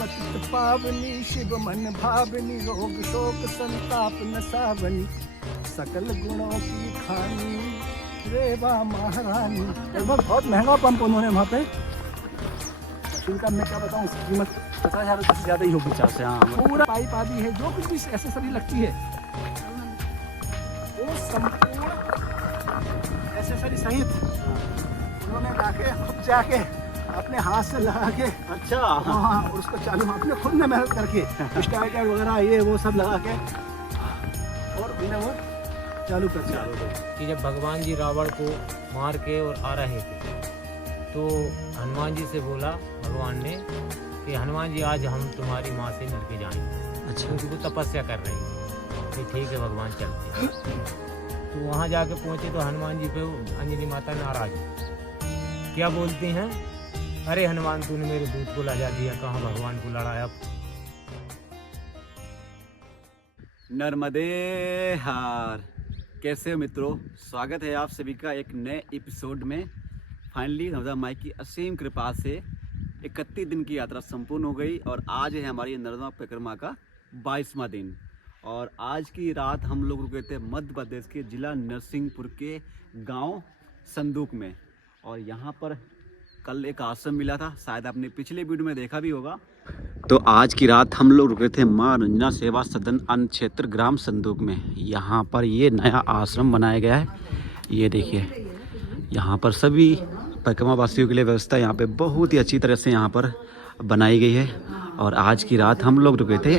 पतित पावनी, शिव मन भावनी, रोग शोक संताप नसावनी, सकल गुणों की खानी, रेवा महारानी। लगभग बहुत महंगा पंप उन्होंने वहाँ पे इनका, मैं क्या बताऊँ, उसकी कीमत 50,000 रुपये से ज़्यादा ही होगी। 50 हाँ। पूरा पाइप आदि है, जो कुछ भी एसेसरी लगती है वो संपूर्ण एसेसरी सहित उन्होंने लाके खुद जाके अपने हाथ से लगा के, अच्छा हाँ, और उसको चालू अपने खुद ने मेहनत करके स्टार्टर वगैरह ये वो सब लगा के और उन्हें वो चालू कर दिया। कि जब भगवान जी रावण को मार के और आ रहे थे तो हनुमान जी से बोला भगवान ने कि हनुमान जी आज हम तुम्हारी माँ से मिल के जाएंगे। अच्छा। क्योंकि वो तपस्या कर रहे हैं कि ठीक है भगवान चलते हैं। तो वहाँ जाके पहुँचे तो हनुमान जी पे अंजलि माता नाराज क्या बोलती हैं, अरे हनुमान तूने मेरे दूत को लजा दिया, कहाँ भगवान को लड़ाया। नर्मदे हार। कैसे हो मित्रों, स्वागत है आप सभी का एक नए एपिसोड में। फाइनली नर्मदा माई की असीम कृपा से 31 दिन की यात्रा संपूर्ण हो गई और आज है हमारी नर्मदा परिक्रमा का 22वां दिन। और आज की रात हम लोग रुके थे मध्य प्रदेश के जिला नरसिंहपुर के गांव संदूक में। और यहाँ पर कल एक आश्रम मिला था, शायद आपने पिछले वीडियो में देखा भी होगा। तो आज की रात हम लोग रुके थे माँ रंजना सेवा सदन अन्न क्षेत्र ग्राम संदूक में। यहाँ पर ये नया आश्रम बनाया गया है, ये देखिए। यहाँ पर सभी परिक्रमा वासियों के लिए व्यवस्था यहाँ पे बहुत ही अच्छी तरह से यहाँ पर बनाई गई है। और आज की रात हम लोग रुके थे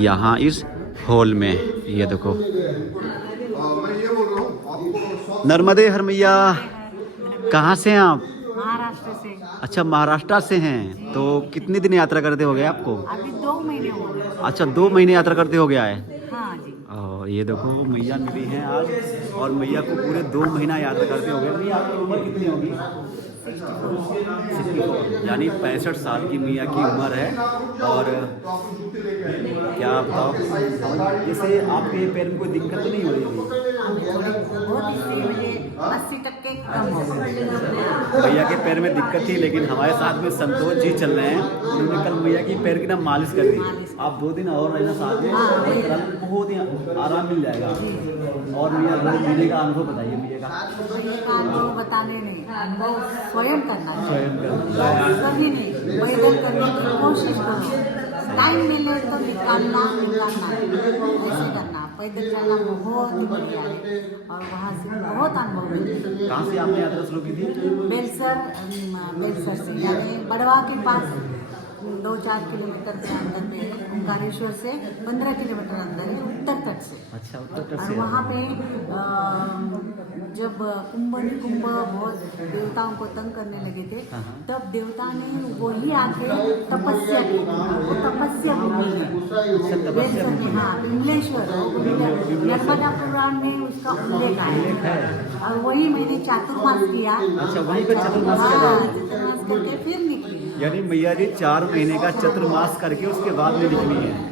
यहाँ इस हॉल में, ये देखो। नर्मदे हर मैया। कहाँ से हैं आप? महाराष्ट्र से। अच्छा, महाराष्ट्र से हैं। तो कितने दिन यात्रा करते हो गए आपको? अभी 2 महीने हो गए। अच्छा, 2 महीने यात्रा करते हो गया है। हाँ जी। और ये देखो मैया मिली हैं आज, और मैया को पूरे 2 महीना यात्रा करते हो गए। मैया आपकी उम्र कितनी होगी? 64, यानी 65 साल की मैया की उम्र है। और क्या बताओ, जैसे आपके पैर में कोई दिक्कत तो नहीं हो रही है? बहुत इससे मुझे 80% कम हो गया। मैया के पैर में दिक्कत थी, लेकिन हमारे साथ में संतोष जी चल रहे हैं। उन्होंने कल मैया की पैर की ना मालिश कर दी। आप 2 दिन और रहना साथ में, और कल बहुत ही आराम मिल जाएगा। और मैया 2 महीने का अनुभव बताइए मैया का। अनुभव बताने नहीं, अनुभव स्वयं करना है। स्वयं करना। कभी नहीं, पैदल करने की कोशिश करो। टाइम मिले तो निकालना ऐसे करना। पैदल चलना बहुत ही बढ़िया है और वहाँ से बहुत अनुभव मिलता है। कहाँ से आपने यात्रा शुरू की थी? बेलसर से, यानी बड़वा के पास 2-4 किलोमीटर के अंदर में। ओंकारेश्वर से 15 किलोमीटर अंदर है, उत्तर तट से। अच्छा, उत्तर तट और से। वहाँ पे जब कुंभ निकुंभ बहुत देवताओं को तंग करने लगे थे, तब देवता ने वही आके तपस्या की। वो तपस्या भूमि है बेलसर में। हाँ, विमलेश्वर नर्मदा पुराण में उसका उल्लेख है। और वही मैंने चातुर्मास किया। अच्छा, वहीं पे चातुर्मास किया? चातुर्मास करके फिर निकली। यानी मैया जी 4 महीने का चतुर्मास करके उसके बाद में निकली है।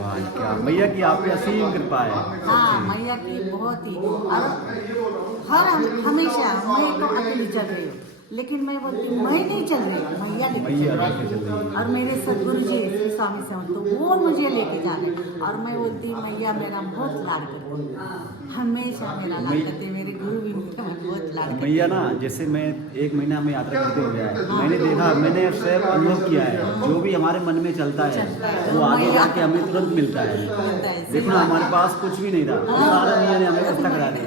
वाह, क्या मैया की आप पे असीम कृपा है। हाँ, मैया की बहुत ही। और हमेशा मैं तो अकेली चल रही हूँ, लेकिन मैं बोलती मैं नहीं चल रही, मैया लेके चल रही है। और मेरे सदगुरु जी श्री स्वामी से तो वो मुझे लेके जा रहे। और मैं बोलती मैया मेरा बहुत लाड करती है, हमेशा मेरा लाड करते हैं। मेरे गुरु भी मुझे बहुत लाड करते। मैया ना, जैसे मैं 1 महीना में यात्रा करते हो गया है, मैंने देखा, मैंने सिर्फ अनुभव किया है, जो भी हमारे मन में चलता है वो आगे जाके हमें तुरंत मिलता है। देखो ना, हमारे पास कुछ भी नहीं था, सारा मैया ने हमें व्यवस्था करा दी।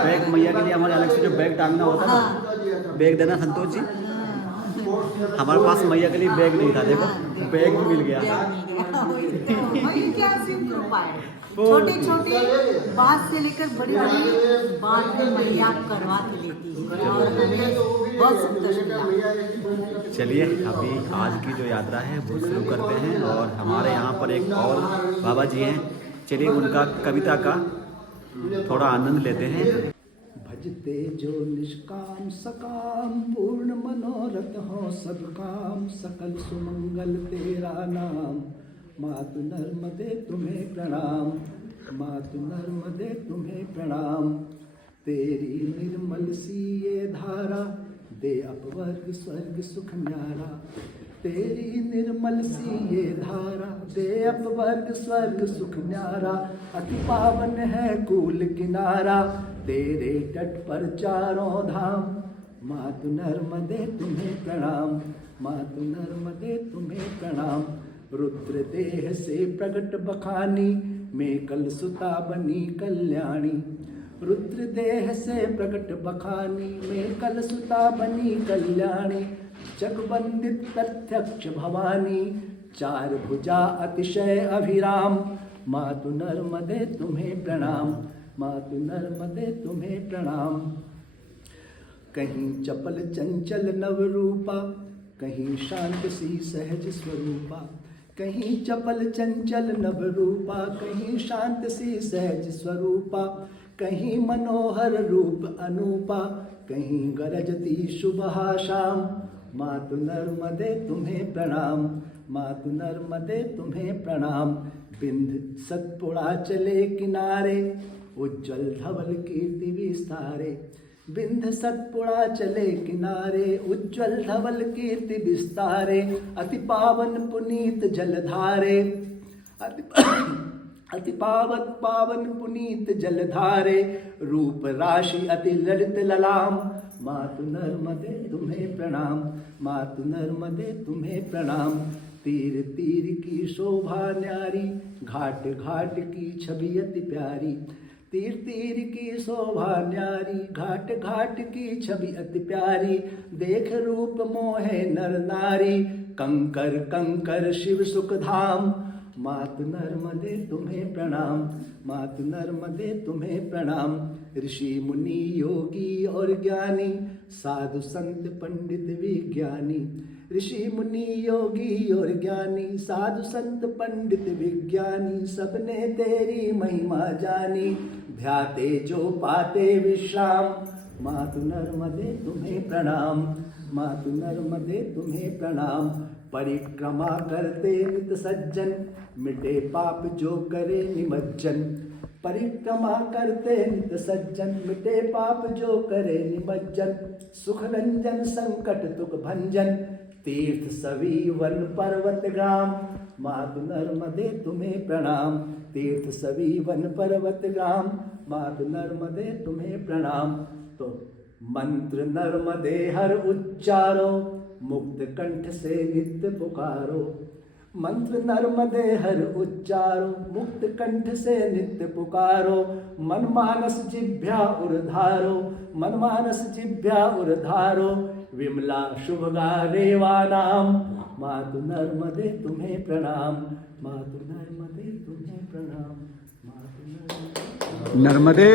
बैग मैया के लिए हमारे अलग से जो बैग टांगना होता था, बैग देना संतोष जी, हमारे पास मैया के लिए बैग नहीं था। देखो बैग भी मिल गया। छोटे छोटे बात से लेकर बड़ी बड़ी बात में मैया करवा के लेती है और हमें बहुत संतोष मिला। चलिए अभी आज की जो यात्रा है वो शुरू करते हैं। और हमारे यहाँ पर एक और बाबा जी हैं, चलिए उनका कविता का थोड़ा आनंद लेते हैं। भजते जो निष्काम सकाम, पूर्ण मनोरथ हो सब काम, सकल सुमंगल तेरा नाम। मातु नर्मदे तुम्हें प्रणाम, मातु नर्मदे तुम्हें प्रणाम। तेरी निर्मल सी ये धारा, दे अपवर्ग स्वर्ग सुख न्यारा। तेरी निर्मल सी ये धारा दे अपवर्ग स्वर्ग सुख न्यारा। अति पावन है कूल किनारा तेरे तट पर चारों धाम। मातु नर्मदे तुम्हें प्रणाम, मातु नर्मदे तुम्हें प्रणाम। रुद्र देह से प्रगट बखानी में कल सुता बनी कल्याणी। रुद्र देह से प्रगट बखानी में कल सुता बनी कल्याणी। जगवंदित प्रत्यक्ष भवानी चार भुजा अतिशय अभिराम। मातु नर्मदे तुम्हें प्रणाम, मातु नर्मदे तुम्हें प्रणाम। कहीं चपल चंचल नवरूपा कहीं शांत सी सहज स्वरूपा। कहीं चपल चंचल नवरूपा कहीं शांत सी सहज स्वरूपा। कहीं मनोहर रूप अनूपा कहीं गरजती शुभहा शाम। मातु नर्मदे तुम्हें प्रणाम, मातु नर्मदे तुम्हें प्रणाम। बिंद सतपुड़ा चले किनारे उज्जवल धवल कीर्ति विस्तारे। बिंद सतपुड़ा चले किनारे उज्जवल धवल कीर्ति विस्तारे। अति पावन पुनीत जलधारे अति पावन पुनीत जलधारे। रूप राशि अति ललित ललाम। मातु नर्मदे तुम्हें प्रणाम, मातु नर्मदे तुम्हें प्रणाम। तीर तीर की शोभा न्यारी घाट घाट की छवि अति प्यारी। तीर तीर की शोभा न्यारी घाट घाट की छवि अति प्यारी। देख रूप मोहे नर नारी कंकर कंकर शिव सुख धाम। मातु नर्मदे तुम्हें प्रणाम, मातु नर्मदे तुम्हें प्रणाम। ऋषि मुनि योगी और ज्ञानी साधु संत पंडित विज्ञानी। ऋषि मुनि योगी और ज्ञानी साधु संत पंडित विज्ञानी। सबने तेरी महिमा जानी ध्याते जो पाते विश्राम। मातु नर्मदे तुम्हें प्रणाम, मातु नर्मदे तुम्हें प्रणाम। परिक्रमा करते नित सज्जन मिटे पाप जो करे निमज्जन। परिक्रमा करते नित सज्जन मिटे पाप जो करे निमज्जन। सुख रंजन संकट तुक भंजन तीर्थ सवी वन पर्वत ग्राम। मातु नर्मदे तुम्हें प्रणाम, तीर्थ सवी वन पर्वत ग्राम। मातु नर्मदे तुम्हें प्रणाम। तो मंत्र नर्मदे हर उच्चारो मुक्त कंठ से नित्य पुकारो। मंत्र नर्मदे हर उच्चारो मुक्त कंठ से नित्य पुकारो। मन मानस जिभ्या उर्धारो, मन मानस जिभ्या उर्धारो। विमला शुभगा रेवा नाम। मातु नर्मदे तुम्हें प्रणाम, मातु नर्मदे तुम्हें प्रणाम। मातु नर्मदे।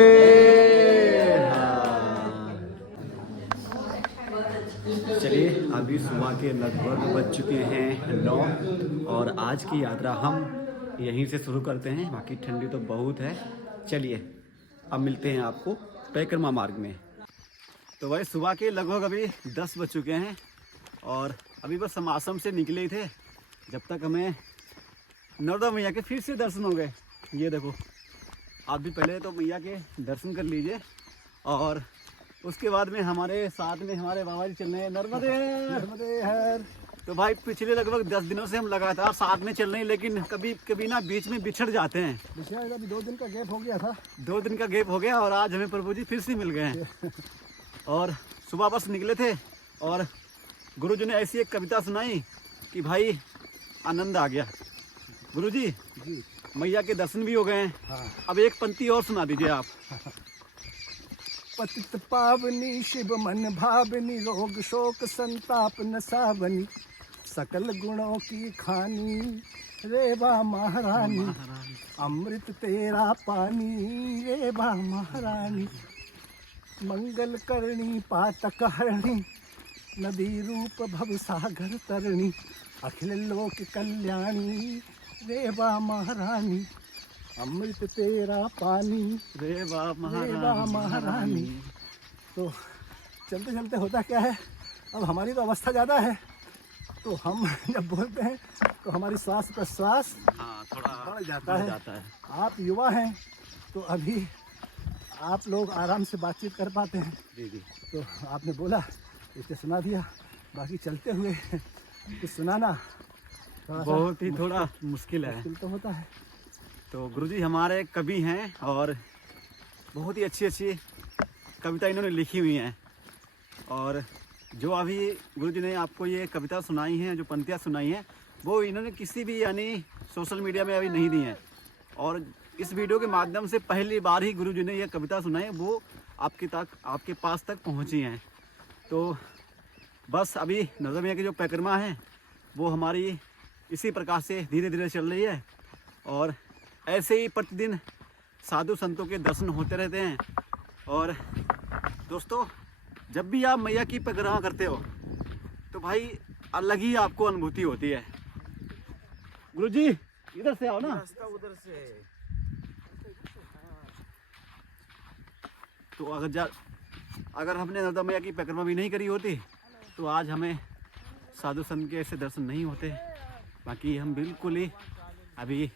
चलिए अभी सुबह के लगभग बज चुके हैं 9 और आज की यात्रा हम यहीं से शुरू करते हैं। बाकी ठंडी तो बहुत है। चलिए अब मिलते हैं आपको परिक्रमा मार्ग में। तो भाई सुबह के लगभग अभी 10 बज चुके हैं और अभी बस हम आश्रम से निकले ही थे जब तक हमें नर्मदा मैया के फिर से दर्शन हो गए। ये देखो आप भी पहले तो मैया के दर्शन कर लीजिए और उसके बाद में हमारे साथ में हमारे बाबा जी चल रहे हैं नर्मदे नर्मदे हर। तो भाई पिछले लगभग 10 दिनों से हम लगातार साथ में चल रहे हैं लेकिन कभी कभी ना बीच में बिछड़ जाते हैं। अभी 2 दिन का गैप हो गया था। 2 दिन का गैप हो गया और आज हमें प्रभु जी फिर से मिल गए हैं। और सुबह बस निकले थे और गुरु जी ने ऐसी एक कविता सुनाई कि भाई आनंद आ गया। गुरु जी मैया के दर्शन भी हो गए हैं। हाँ। अब एक पंक्ति और सुना दीजिए आप। पतित पावनी शिव मन भावनी रोग शोक संताप नसावनी। सकल गुणों की खानी रेवा महारानी। अमृत तेरा पानी रेवा महारानी। मंगल करणी पातक हरणी नदी रूप भव सागर तरणी। अखिल लोक कल्याणी रेवा महारानी। अमृत तेरा पानी रेवा महारानी। तो चलते चलते होता क्या है, अब हमारी तो अवस्था ज़्यादा है तो हम जब बोलते हैं तो हमारी श्वास प्रश्वास थोड़ा बढ़ जाता है। आप युवा हैं तो अभी आप लोग आराम से बातचीत कर पाते हैं। जी। तो आपने बोला इससे सुना दिया। बाकी चलते हुए कुछ सुनाना थोड़ा सा बहुत ही थोड़ा मुश्किल है। मुश्किल तो होता है। तो गुरुजी हमारे कवि हैं और बहुत ही अच्छी अच्छी कविता इन्होंने लिखी हुई हैं। और जो अभी गुरुजी ने आपको ये कविता सुनाई हैं, जो पंक्तियाँ सुनाई हैं, वो इन्होंने किसी भी यानी सोशल मीडिया में अभी नहीं दी हैं। और इस वीडियो के माध्यम से पहली बार ही गुरुजी ने ये कविता सुनाई, वो आपके पास तक पहुंची हैं। तो बस अभी नर्मदा मैया की जो परिक्रमा है वो हमारी इसी प्रकार से धीरे धीरे चल रही है। और ऐसे ही प्रतिदिन साधु संतों के दर्शन होते रहते हैं। और दोस्तों, जब भी आप मैया की परिक्रमा करते हो तो भाई अलग ही आपको अनुभूति होती है। गुरुजी इधर से आओ ना। रास्ता उधर से है। तो अगर हमने नर्मदा मैया की परिक्रमा भी नहीं करी होती तो आज हमें साधु संत के ऐसे दर्शन नहीं होते। बाकी हम बिल्कुल ही अभी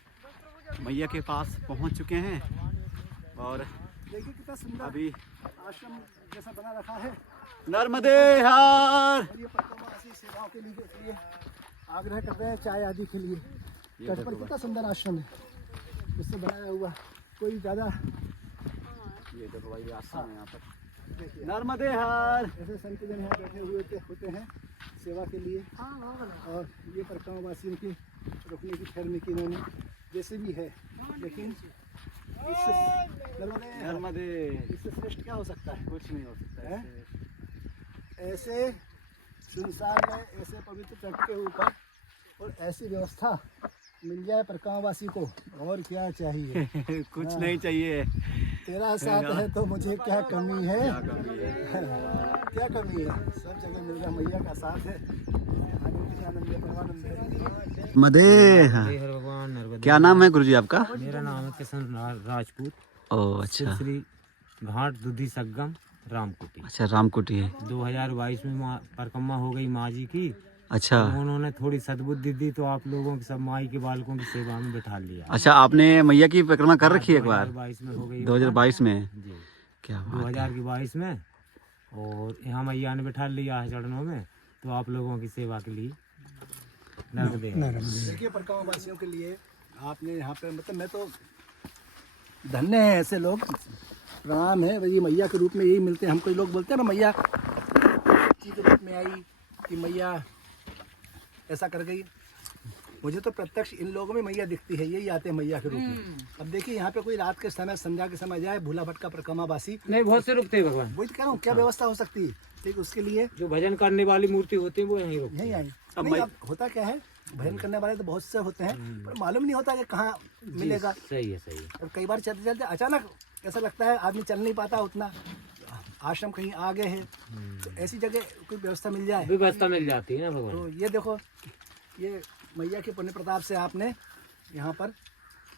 मैया के पास पहुंच चुके हैं। और देखिए कितना सुंदर अभी आश्रम जैसा बना रखा है। नर्मदे हार। और ये परिक्रमावासी सेवाओं के लिए आग्रह कर रहे हैं, चाय आदि के लिए। तट पर कितना सुंदर आश्रम है, उससे बनाया हुआ। कोई ज़्यादा ये देखो भाई आश्रम है यहाँ पर। देखिए नर्मदे हार। ऐसे संत जन यहाँ बैठे हुए होते हैं सेवा के लिए। और ये परिक्रमावासियों की रुकने की ठहरने की इन्होंने जैसे भी है, लेकिन इससे नर्मदे इससे श्रेष्ठ क्या हो सकता है? कुछ नहीं हो सकता है। ऐसे सुनसान में ऐसे पवित्र तट के ऊपर और ऐसी व्यवस्था मिल जाए परिक्रमावासी को, और क्या चाहिए? कुछ नहीं चाहिए। तेरा साथ है तो मुझे क्या कमी है? क्या कमी है? क्या कमी है? सब जगह मिल रहा, मैया का साथ है। आनंद आनंद है, परमानंद है। मदे हर भगवान नर्मदे। क्या नाम है गुरुजी आपका? मेरा नाम है किशन राजपूत। ओह अच्छा। श्री घाट दुधी संगम रामकुटी। अच्छा रामकुटी है। 2022 में परिक्रमा हो गई माँ जी की। अच्छा उन्होंने थोड़ी सद्बुद्धि दी तो आप लोगों की सब माई के बालकों की सेवा में बैठा लिया। अच्छा, आपने मैया की परिक्रमा कर रखी है एक बार? 2022 में हो गई। 2022 में? जी क्या बात है। 2022 में। और यहाँ मैया ने बैठा लिया है चरणों में, तो आप लोगों की सेवा के लिए नर्मदे। देखिए परिक्रमावासियों के लिए आपने यहाँ पे, मतलब मैं तो धन्य है ऐसे लोग। प्रणाम है भाई, मैया के रूप में यही मिलते हैं हमको। लोग बोलते हैं ना मैया जी के रूप में आई, कि मैया ऐसा कर गई। मुझे तो प्रत्यक्ष इन लोगों में मैया दिखती है, यही आते हैं मैया के रूप में। अब देखिए यहाँ पे कोई रात के समय, संध्या के समय जाए, भूला भटका परिक्रमावासी, नहीं बहुत से रुकते हैं भगवान। वही तो कह रहा हूँ, क्या व्यवस्था हो सकती है? ठीक, उसके लिए जो भजन करने वाली मूर्ति होती है वो यहीं रुकती यही है। आई। नहीं, अब होता क्या है, भजन करने वाले तो बहुत से होते हैं, पर मालूम नहीं होता कि कहाँ मिलेगा। सही है सही है। और कई बार चलते चलते अचानक ऐसा लगता है आदमी चल नहीं पाता उतना, आश्रम कहीं आगे है, तो ऐसी जगह कोई व्यवस्था मिल जाए व्यवस्था मिल जाती है ना तो भगवान। ये देखो, ये मैया के पुण्य प्रताप से आपने यहाँ पर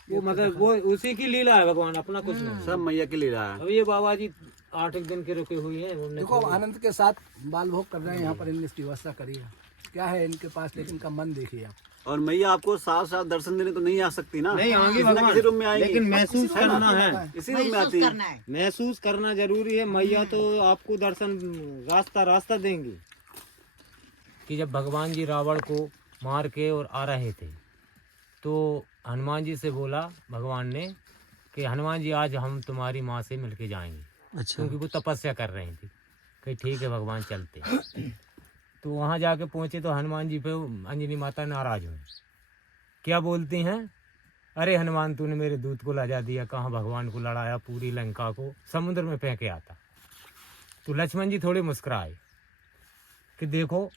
वो मतलब वो उसी की लीला है भगवान, अपना कुछ नहीं। सब मैया की लीला है। अब ये बाबा जी 8 दिन के रुके हुए हैं। उन्होंने देखो, अब आनंद के साथ बाल भोग कर रहे हैं यहाँ पर। इनने इसकी व्यवस्था करी है, क्या है इनके पास, लेकिन इनका मन देखिए आप। और मैया आपको साथ साथ दर्शन देने तो नहीं आ सकती ना? नहीं आएंगी किसी ना भगवान, किसी रूम में आएंगी, लेकिन महसूस करना है। इसी रूम में आती है। महसूस करना जरूरी है। मैया तो आपको दर्शन रास्ता देंगी। कि जब भगवान जी रावण को मार के और आ रहे थे तो हनुमान जी से बोला भगवान ने कि हनुमान जी आज हम तुम्हारी माँ से मिलके जाएंगे। अच्छा। क्योंकि वो तपस्या कर रही थी कि ठीक है भगवान चलते। तो वहाँ जाके पहुँचे तो हनुमान जी पे अंजनी माता नाराज हुई। क्या बोलती हैं? अरे हनुमान तूने मेरे दूत को लजा दिया, कहाँ भगवान को लड़ाया, पूरी लंका को समुद्र में फेंके आता। तो लक्ष्मण जी थोड़े मुस्कुराए कि देखो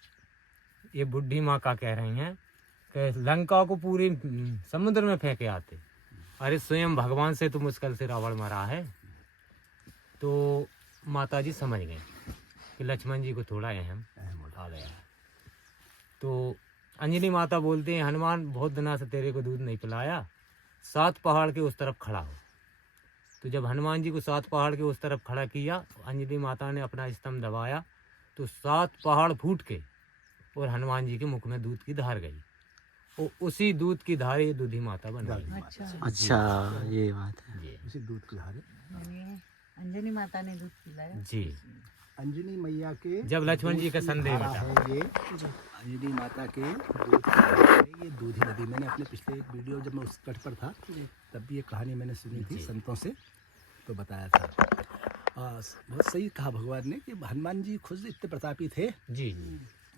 ये बुढ़ी माँ का कह रही हैं कि लंका को पूरी समुद्र में फेंके आते। अरे स्वयं भगवान से तो मुश्किल से रावण मरा है। तो माता जी समझ गए कि लक्ष्मण जी को थोड़ा अहम आ गया है। तो अंजलि माता बोलते हैं हनुमान बहुत दिनों से तेरे को दूध नहीं पिलाया, 7 पहाड़ के उस तरफ खड़ा हो। तो जब हनुमान जी को 7 पहाड़ के उस तरफ खड़ा किया, अंजलि माता ने अपना स्तंभ दबाया तो 7 पहाड़ फूट के और हनुमान जी के मुख में दूध की धार गई। और उसी दूध की धार ये दूधी माता बन गई। अच्छा, ये बात है। जी इसी दूध की धारे अंजनी माता ने दूध पिलाया। जी। अंजनी मैया के जब लक्ष्मण जी का संदेह धारा बता। है ये अंजनी माता के दूध की धारा है, ये दूधी नदी। मैंने अपने पिछले एक वीडियो जब मैं उस तट पर था तब भी ये कहानी मैंने सुनी थी संतों से, तो बताया था। बहुत सही कहा भगवान ने कि हनुमान जी खुद इतने प्रतापी थे जी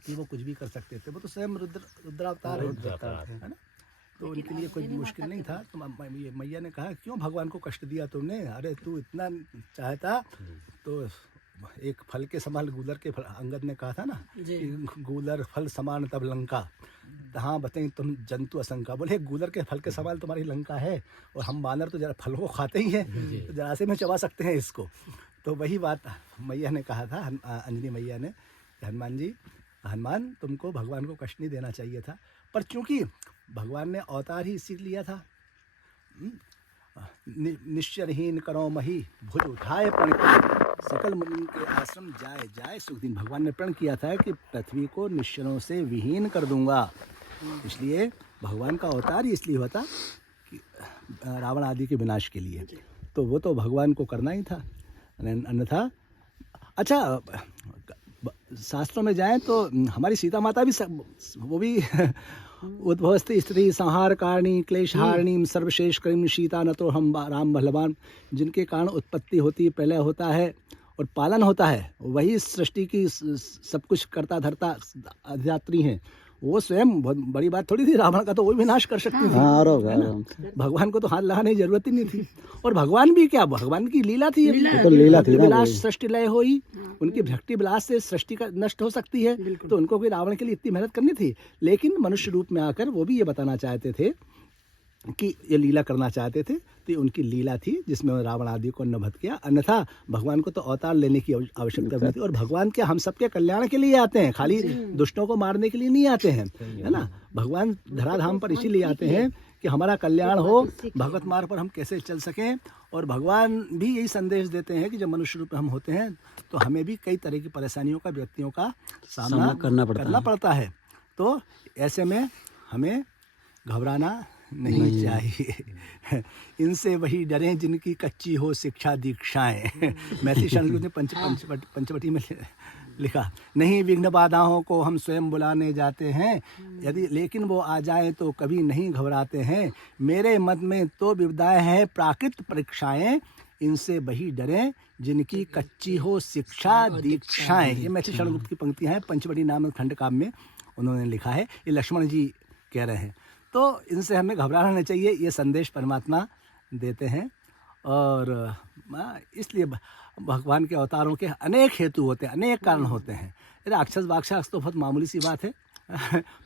कि वो कुछ भी कर सकते थे। वो तो स्वयं रुद्रावतार है ना, तो उनके लिए कोई मुश्किल नहीं था। तो मैया ने कहा क्यों भगवान को कष्ट दिया तुमने, अरे तू इतना चाहता तो एक फल के समान गूलर के फल, अंगद ने कहा था ना कि गूलर फल समान तब लंका, हाँ बताएं तुम जंतु असंका। बोले गूलर के फल के समान तुम्हारी लंका है और हम बानर तो जरा फल को खाते ही हैं, तो जरा से में चबा सकते हैं इसको। तो वही बात मैया ने कहा था, अंजनी मैया ने, हनुमान तुमको भगवान को कष्ट नहीं देना चाहिए था, पर चूंकि भगवान ने अवतार ही इसी लिया था, निश्चरहीन करो मही भुज उठाए पण सकल मुनि के आश्रम जाए जाए सुख दिन। भगवान ने प्रण किया था कि पृथ्वी को निश्चरों से विहीन कर दूंगा, इसलिए भगवान का अवतार ही इसलिए हुआ था कि रावण आदि के विनाश के लिए। तो वो तो भगवान को करना ही था, अन्यथा। अच्छा शास्त्रों में जाएं तो हमारी सीता माता भी वो भी उद्भवस्ती स्त्री संहार कारिणी क्लेश हारिणी सर्वशेष करीम सीता न तो हम राम बलवान, जिनके कारण उत्पत्ति होती है, प्रलय होता है और पालन होता है, वही सृष्टि की सब कुछ करता धरता अधिदात्री हैं। वो स्वयं बहुत बड़ी बात थोड़ी थी, रावण का तो वो भी विनाश कर सकती थी, भगवान को तो हाथ लगाने की जरूरत ही नहीं थी। और भगवान भी क्या, भगवान की लीला थी, तो लीला थी, विलास सृष्टि लय हुई, उनकी भक्ति विलास से सृष्टि का नष्ट हो सकती है, तो उनको कोई रावण के लिए इतनी मेहनत करनी थी। लेकिन मनुष्य रूप में आकर वो भी ये बताना चाहते थे कि ये लीला करना चाहते थे, तो ये उनकी लीला थी जिसमें रावण आदि को न वध किया। अन्यथा भगवान को तो अवतार लेने की आवश्यकता नहीं थी। और भगवान के हम सबके कल्याण के लिए आते हैं, खाली दुष्टों को मारने के लिए नहीं आते हैं, है ना। भगवान धराधाम पर इसीलिए आते हैं कि हमारा कल्याण हो, भगवत मार्ग पर हम कैसे चल सकें। और भगवान भी यही संदेश देते हैं कि जब मनुष्य रूप में हम होते हैं तो हमें भी कई तरह की परेशानियों का, व्यक्तियों का सामना करना पड़ता है। तो ऐसे में हमें घबराना नहीं चाहिए, इनसे वही डरें जिनकी कच्ची हो शिक्षा दीक्षाएं। मैथिली संस्कृत ने पंचवटी में लिखा, नहीं विघ्न बाधाओं को हम स्वयं बुलाने जाते हैं, यदि लेकिन वो आ जाएं तो कभी नहीं घबराते हैं। मेरे मत में तो विविधाएं हैं प्राकृत परीक्षाएं, इनसे वही डरें जिनकी कच्ची हो शिक्षा दीक्षाएं। ये मैथिली संस्कृत की पंक्तियां हैं, पंचवटी नामक खंड काव्य में उन्होंने लिखा है, ये लक्ष्मण जी कह रहे हैं। तो इनसे हमें घबराना नहीं चाहिए, ये संदेश परमात्मा देते हैं। और इसलिए भगवान के अवतारों के अनेक हेतु होते हैं, अनेक कारण होते हैं। राक्षस वाक्षस तो बहुत मामूली सी बात है,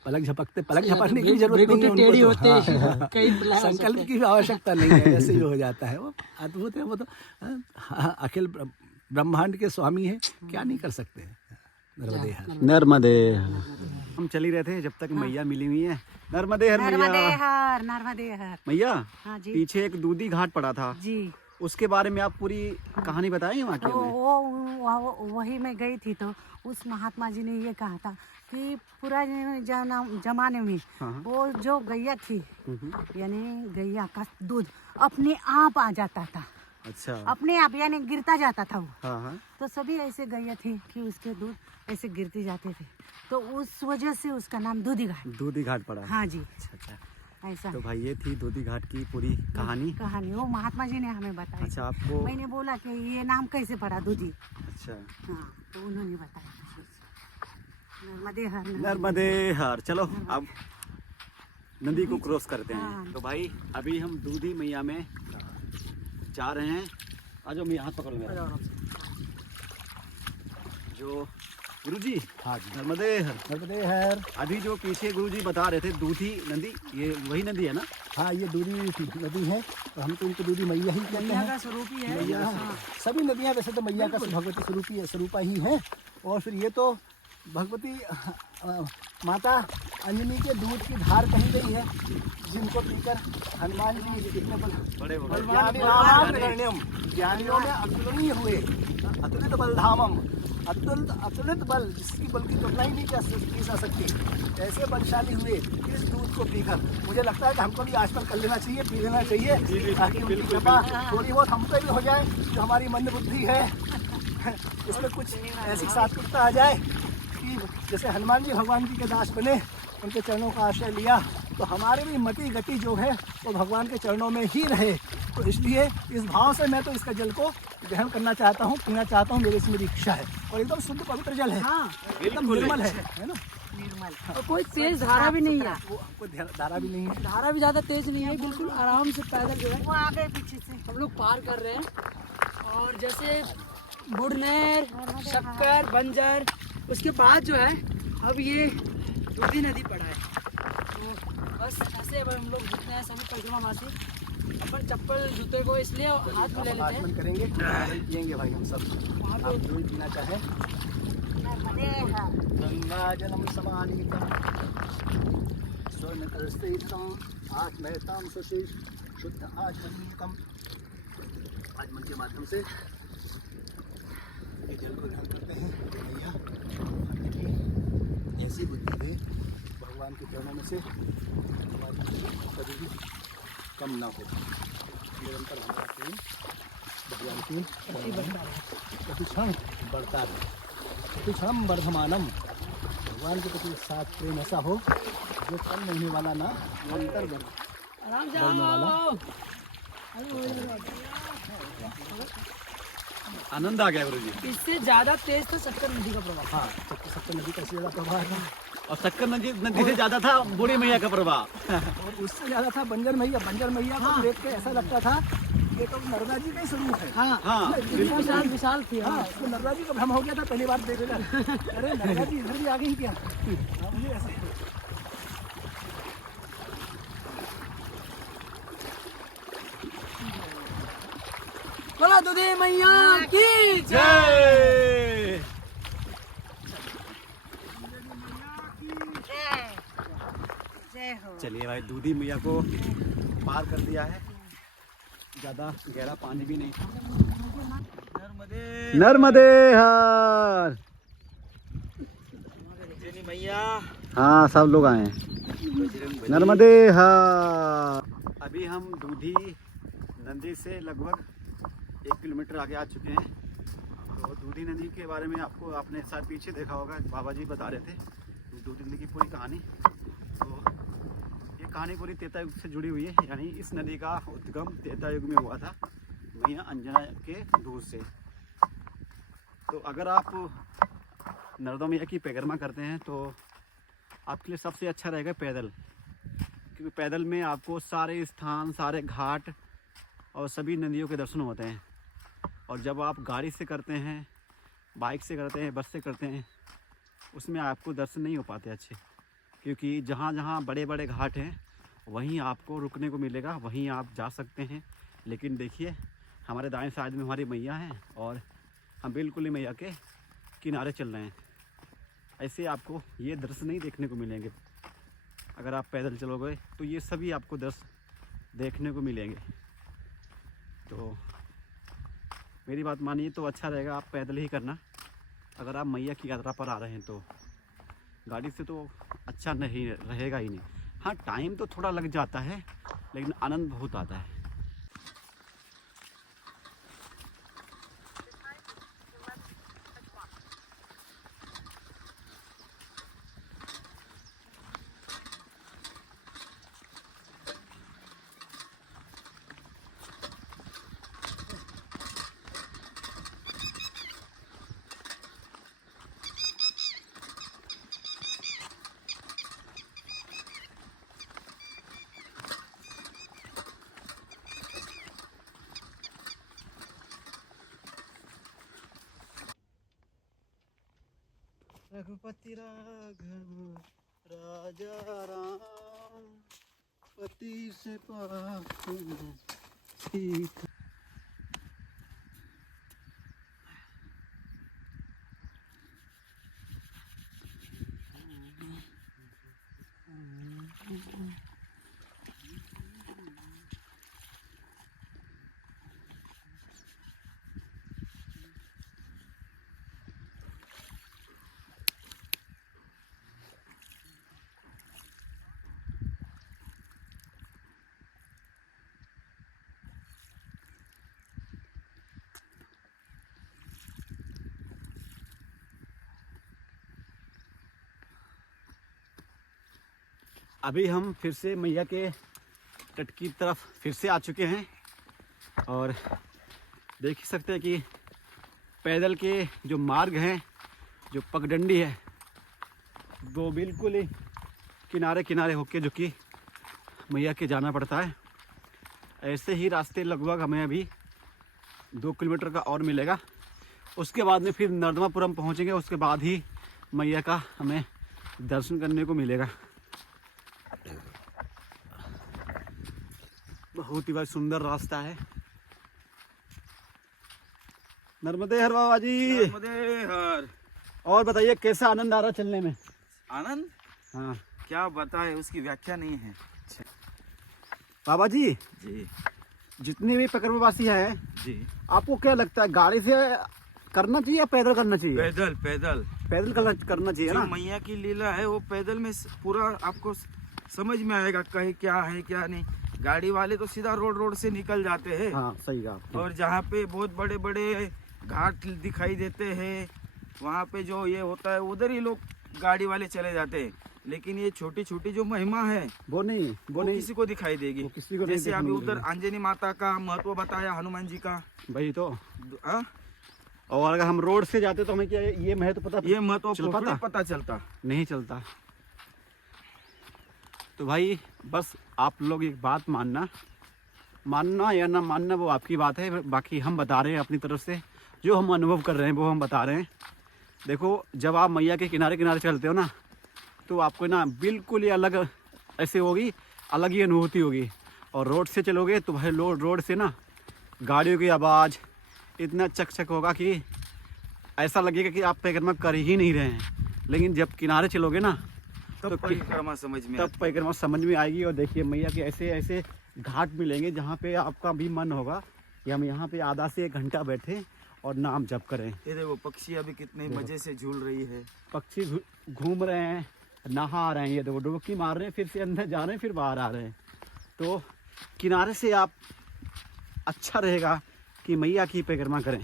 पलक झपकने की जरूरत नहीं है उनको, तो संकल्प की भी आवश्यकता नहीं है, ऐसे ही हो जाता है। वो अद्भुत है, वो तो अखिल ब्रह्मांड के स्वामी है, क्या नहीं कर सकते। नर्मदे हम चल ही रहे थे जब तक मैया मिली हुई है। नर्मदे हर मैया, हाँ जी। पीछे एक दूधी घाट पड़ा था जी, उसके बारे में आप पूरी कहानी बताएंगे वहाँ तो के में? वही मैं गई थी, तो उस महात्मा जी ने ये कहा था कि पुराने जमाने में वो जो गैया थी, यानी गैया का दूध अपने आप आ जाता था। अच्छा, अपने आप यानी गिरता जाता था वो। हाँ। तो सभी ऐसे गैया थी कि उसके दूध ऐसे गिरते जाते थे, तो उस वजह से उसका नाम दूधी घाट पड़ा। हाँ जी, अच्छा। ऐसा। तो भाई ये थी दूधी घाट की पूरी कहानी। वो महात्मा जी ने हमें बताई। अच्छा, आपको मैंने बोला कि ये नाम कैसे पड़ा दूधी। अच्छा, हाँ, तो उन्होंने बताया। नर्मदे हर। चलो अब नदी को क्रॉस करते हैं। हाँ। तो भाई अभी हम दूधी मैया में जा रहे हैं। आज मैं हाथ पकड़ मेरा। जो गुरुजी, हाँ जी, नर्मदे हर। अभी जो पीछे गुरुजी बता रहे थे दूधी नदी, ये वही नदी है ना? हाँ, ये दूधी नदी है, तो हम तो इनको दूधी मैया ही कहते हैं। स्वरूप ही है। मैया, सभी नदियाँ वैसे तो मैया का भगवती स्वरूपा ही है। और फिर ये तो भगवती माता अंजनी के दूध की धार कही गई है, जिनको पीकर हनुमान जी कितने ज्ञानियों में अतुलनीय हुए, अतुलित बलधामम, अतुलित बल, जिसकी बल की तुलना ही नहीं की जा सकती, ऐसे बलशाली हुए इस दूध को पीकर। मुझे लगता है कि हमको भी आजकल कर लेना चाहिए, पी लेना चाहिए, ताकि उनकी कृपा थोड़ी बहुत हम पे भी हो जाए, जो हमारी मंद बुद्धि है इसमें कुछ ऐसी सात्विकता आ जाए कि जैसे हनुमान जी भगवान जी के दास बने, उनके चरणों का आश्रय लिया, तो हमारे भी मति गति जो है वो भगवान के चरणों में ही रहे। तो इसलिए इस भाव से मैं तो इसका जल को ग्रहण करना चाहता हूँ, पीना चाहता हूँ, मेरी इच्छा है। और एकदम शुद्ध पवित्र जल है, हाँ एकदम निर्मल है ना। निर्मल, और कोई तेज धारा भी नहीं है, वो कोई धारा भी नहीं है, धारा भी ज्यादा तेज नहीं है, बिल्कुल आराम से पैदल जो है वो आगे पीछे से हम लोग पार कर रहे हैं। और जैसे बुढ़नेर, शक्कर, बंजर, उसके बाद जो है अब ये दूधी नदी पड़ा है। तो बस ऐसे अब हम लोग जितने हैं सभी परिक्रमावासी अपन चप्पल जूते को इसलिए हाथ में ले लेते हैं, करेंगे पियेंगे भाई हम सब। आप जो भी पीना चाहें। गंगा जलम समानीतम स्वर्णकरस्थितम आत्मैताम सुशील शुद्ध आत्मनीयतम। आचमन के माध्यम से ये जल को ग्रहण करते हैं। भैया ऐसी बुद्धि है भगवान के चरणों में से कभी भी कम ना हो। निरंतर हमारा प्रेम भगवान की प्रति क्षण बढ़ता रहे, प्रति क्षण वर्धमानम। भगवान के प्रति साथ प्रेम ऐसा हो जो कम नहीं वाला ना, निरंतर बढ़ने वाला। आनंद आ गया गुरुजी। इससे ज्यादा तेज तो शक्कर नदी का प्रभाव। हाँ, सत्य नदी का ज्यादा प्रभाव है और शक्कर नदी से ज्यादा था बूढ़ी मैया का प्रभाव। और उससे ज्यादा था बंजर मैया। बंजर मैया को देख के ऐसा लगता था ये तो नर्मदा जी का ही स्वरूप है। हाँ हाँ, विशाल विशाल थी। हाँ, उसको नर्मदा जी का भ्रम हो गया था पहली बार देखेगा। अरे नर्मदा जी इधर भी आ गई क्या? हाँ, मुझे ऐसे बोला दूधी मैया की जय। जय हो। चलिए भाई, दूधी मैया को पार कर दिया है। ज्यादा गहरा पानी भी नहीं था। नर्मदे हर मैया हाँ, सब लोग आए हैं। नर्मदे हर। अभी हम दूधी नदी से लगभग 1 किलोमीटर आगे आ चुके हैं। तो दूधी नदी के बारे में आपने शायद पीछे देखा होगा, बाबा जी बता रहे थे दूधी नदी की पूरी कहानी। तो ये कहानी पूरी त्रेता युग से जुड़ी हुई है, यानी इस नदी का उद्गम त्रेता युग में हुआ था, मैया अंजना के दूध से। तो अगर आप नर्मदा मैया की परिक्रमा करते हैं तो आपके लिए सबसे अच्छा रहेगा पैदल, क्योंकि पैदल में आपको सारे स्थान, सारे घाट और सभी नदियों के दर्शन होते हैं। और जब आप गाड़ी से करते हैं, बाइक से करते हैं, बस से करते हैं, उसमें आपको दर्शन नहीं हो पाते अच्छे, क्योंकि जहाँ जहाँ बड़े बड़े घाट हैं वहीं आपको रुकने को मिलेगा, वहीं आप जा सकते हैं। लेकिन देखिए, हमारे दाएं साइड में हमारी मैया हैं और हम बिल्कुल ही मैया के किनारे चल रहे हैं। ऐसे आपको ये दृश्य नहीं देखने को मिलेंगे। अगर आप पैदल चलोगे तो ये सभी आपको दृश्य देखने को मिलेंगे। तो मेरी बात मानिए तो अच्छा रहेगा आप पैदल ही करना, अगर आप मैया की यात्रा पर आ रहे हैं तो। गाड़ी से तो अच्छा नहीं रहेगा ही नहीं। हाँ, टाइम तो थोड़ा लग जाता है, लेकिन आनंद बहुत आता है। रघुपति राघव राजा राम, पति से पावन सीता। अभी हम फिर से मैया के तट की तरफ फिर से आ चुके हैं और देख ही सकते हैं कि पैदल के जो मार्ग हैं, जो पगडंडी है, वो बिल्कुल ही किनारे किनारे होके जो कि मैया के जाना पड़ता है। ऐसे ही रास्ते लगभग हमें अभी 2 किलोमीटर का और मिलेगा। उसके बाद में फिर नर्मदापुरम पहुंचेंगे, उसके बाद ही मैया का हमें दर्शन करने को मिलेगा। बहुत ही सुंदर रास्ता है। नर्मदे हर बाबा जी। नर्मदे हर। और बताइए कैसा आनंद आ रहा चलने में? आनंद हाँ क्या बताए, उसकी व्याख्या नहीं है। बाबा जी, जी जितने भी पकड़वासी हैं, जी। आपको क्या लगता है गाड़ी से करना चाहिए या पैदल करना चाहिए? पैदल पैदल पैदल करना चाहिए जो ना। मैया की लीला है वो पैदल में पूरा आपको समझ में आएगा कहीं क्या है क्या नहीं। गाड़ी वाले तो सीधा रोड से निकल जाते हैं। हाँ सही कहा। और जहाँ पे बहुत बड़े बड़े घाट दिखाई देते हैं, वहाँ पे जो ये होता है उधर ही लोग गाड़ी वाले चले जाते हैं। लेकिन ये छोटी छोटी जो महिमा है वो नहीं किसी को दिखाई देगी। वो किसी को नहीं जैसे अभी देखने उधर मिलेगी। अंजनी माता का महत्व बताया, हनुमान जी का। भाई तो हाँ? और अगर हम रोड से जाते तो हमें क्या ये महत्व पता ये महत्व चल पाता? पता चलता नहीं चलता। तो भाई बस आप लोग एक बात मानना या ना मानना वो आपकी बात है। बाकी हम बता रहे हैं अपनी तरफ से, जो हम अनुभव कर रहे हैं वो हम बता रहे हैं। देखो, जब आप मैया के किनारे किनारे चलते हो ना, तो आपको ना बिल्कुल ही अलग ऐसे होगी, अलग ही अनुभूति होगी। और रोड से चलोगे तो भाई रोड से ना गाड़ियों की आवाज़ इतना चक होगा कि ऐसा लगेगा कि आप परिक्रमा कर ही नहीं रहे हैं। लेकिन जब किनारे चलोगे ना तब परिक्रमा समझ में तब परिक्रमा समझ में आएगी। और देखिए मैया के ऐसे ऐसे घाट मिलेंगे जहाँ पे आपका भी मन होगा कि हम यहाँ पे आधा से 1 घंटा बैठे और नाम जप करें। ये देखो पक्षी अभी कितने मजे से झूल रही है। पक्षी घूम रहे हैं, नहा रहे हैं, ये देखो डुबकी मार रहे हैं, फिर से अंदर जा रहे हैं, फिर बाहर आ रहे हैं। तो किनारे से आप अच्छा रहेगा कि मैया की परिक्रमा करें।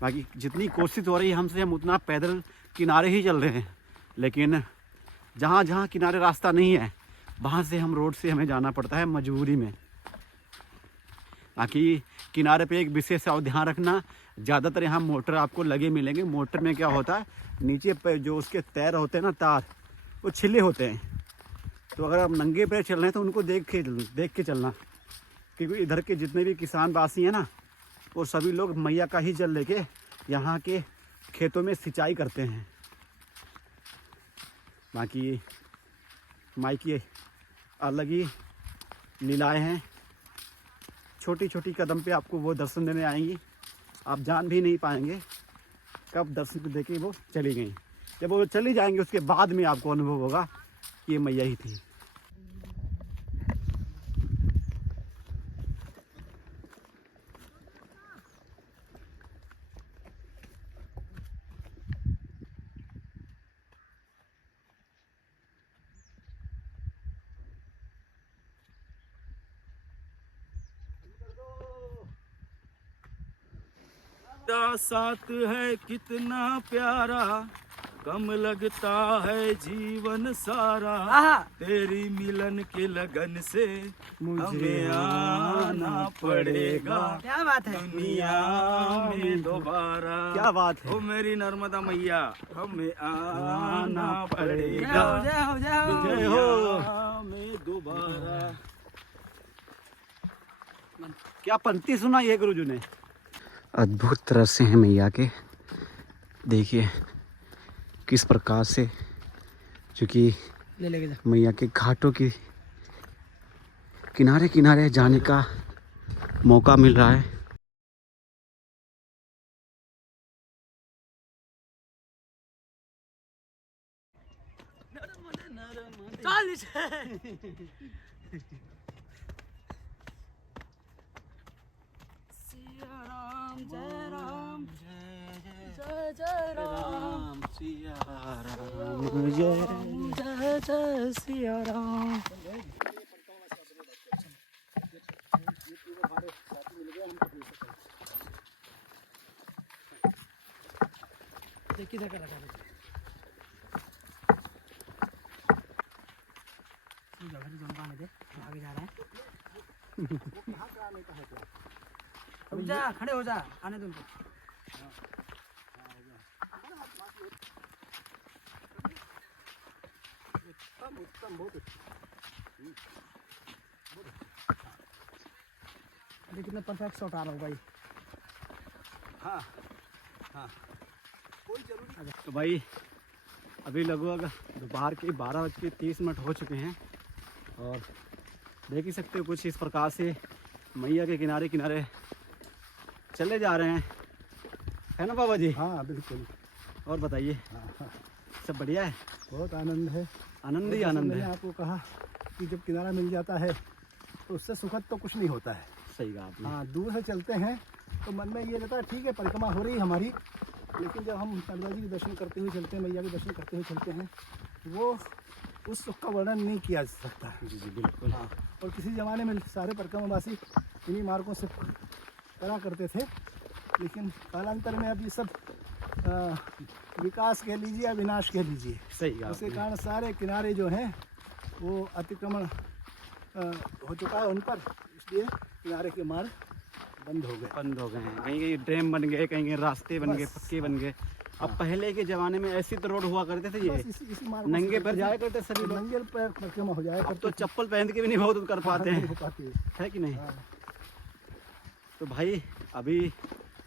बाकी जितनी कोशिश हो रही है हमसे, हम उतना पैदल किनारे ही चल रहे हैं। लेकिन जहाँ जहाँ किनारे रास्ता नहीं है वहाँ से हम रोड से हमें जाना पड़ता है मजबूरी में। बाकी किनारे पे एक विशेष और ध्यान रखना, ज़्यादातर यहाँ मोटर आपको लगे मिलेंगे। मोटर में क्या होता है, नीचे पे जो उसके तार होते हैं ना, तार वो छिले होते हैं। तो अगर आप नंगे पैर चल रहे हैं तो उनको देख के चलना, क्योंकि इधर के जितने भी किसान वासी हैं ना, वो सभी लोग मैया का ही जल लेके यहाँ के खेतों में सिंचाई करते हैं। बाकी माई की अलग ही लीलाएँ हैं। छोटी छोटी कदम पे आपको वो दर्शन देने आएंगी, आप जान भी नहीं पाएंगे कब दर्शन देके वो चली गई। जब वो चली जाएंगे उसके बाद में आपको अनुभव होगा कि ये मैया ही थी। साथ है कितना प्यारा, कम लगता है जीवन सारा। तेरी मिलन के लगन से मुझे आना पड़ेगा। क्या बात है, दुनिया में दोबारा। क्या बात है। ओ मेरी नर्मदा मैया, हमें आना पड़ेगा। जय हो। दुनिया में दोबारा। क्या पंक्ति सुना ये गुरुजी ने। अद्भुत तरह से हैं मैया के। देखिए किस प्रकार से, क्योंकि मैया के घाटों की किनारे किनारे जाने का मौका मिल रहा है। जय राम, सिया राम, जय सिया राम। आगे जा रहा है। रुक जा, खड़े हो जा, आने दो उनको। उत्तम, बहुत अभी कितना परफेक्ट शॉट आ रहा होगा ये। हाँ हाँ, कोई जरूरी तो भाई अभी लगभग दोपहर के 12:30 हो चुके हैं और देख ही सकते हो कुछ इस प्रकार से मैया के किनारे किनारे चले जा रहे हैं, है ना बाबा जी? हाँ बिल्कुल। और बताइए, हाँ, सब बढ़िया है? बहुत आनंद है। आनंद ही जैसे आनंद मैंने है। आपको कहा कि जब किनारा मिल जाता है तो उससे सुखद तो कुछ नहीं होता है। सही कहा आपने। हाँ, दूर से चलते हैं तो मन में ये रहता है ठीक है परिक्रमा हो रही है हमारी, लेकिन जब हम नर्मदा जी के दर्शन करते हुए चलते हैं, मैया के दर्शन करते हुए चलते हैं, वो उस सुख का वर्णन नहीं किया जा सकता। जी जी बिल्कुल। हाँ, और किसी ज़माने में सारे परिक्रमावासी इन्हीं मार्गों से करा करते थे, लेकिन कालांतर में अब ये सब विकास कह लीजिए या विनाश कह लीजिए, सही कहा उसके आपने। कारण सारे किनारे जो हैं वो अतिक्रमण हो चुका है उन पर, इसलिए किनारे के मार्ग बंद हो गए। बंद हो गए हैं, कहीं कहीं डैम बन गए, कहीं कहीं रास्ते बन गए, बस। पक्के बन गए। अब पहले के ज़माने में ऐसी तो रोड हुआ करते थे ये, बस इसी मार्ग को नंगे से पैर जाया करते सभी लोग। नंगे पैर परिक्रमा हो जाए अब तो चप्पल पहन के भी नहीं बहुत कर पाते नहीं हैं, हो पाती है। है कि नहीं? हाँ। तो भाई अभी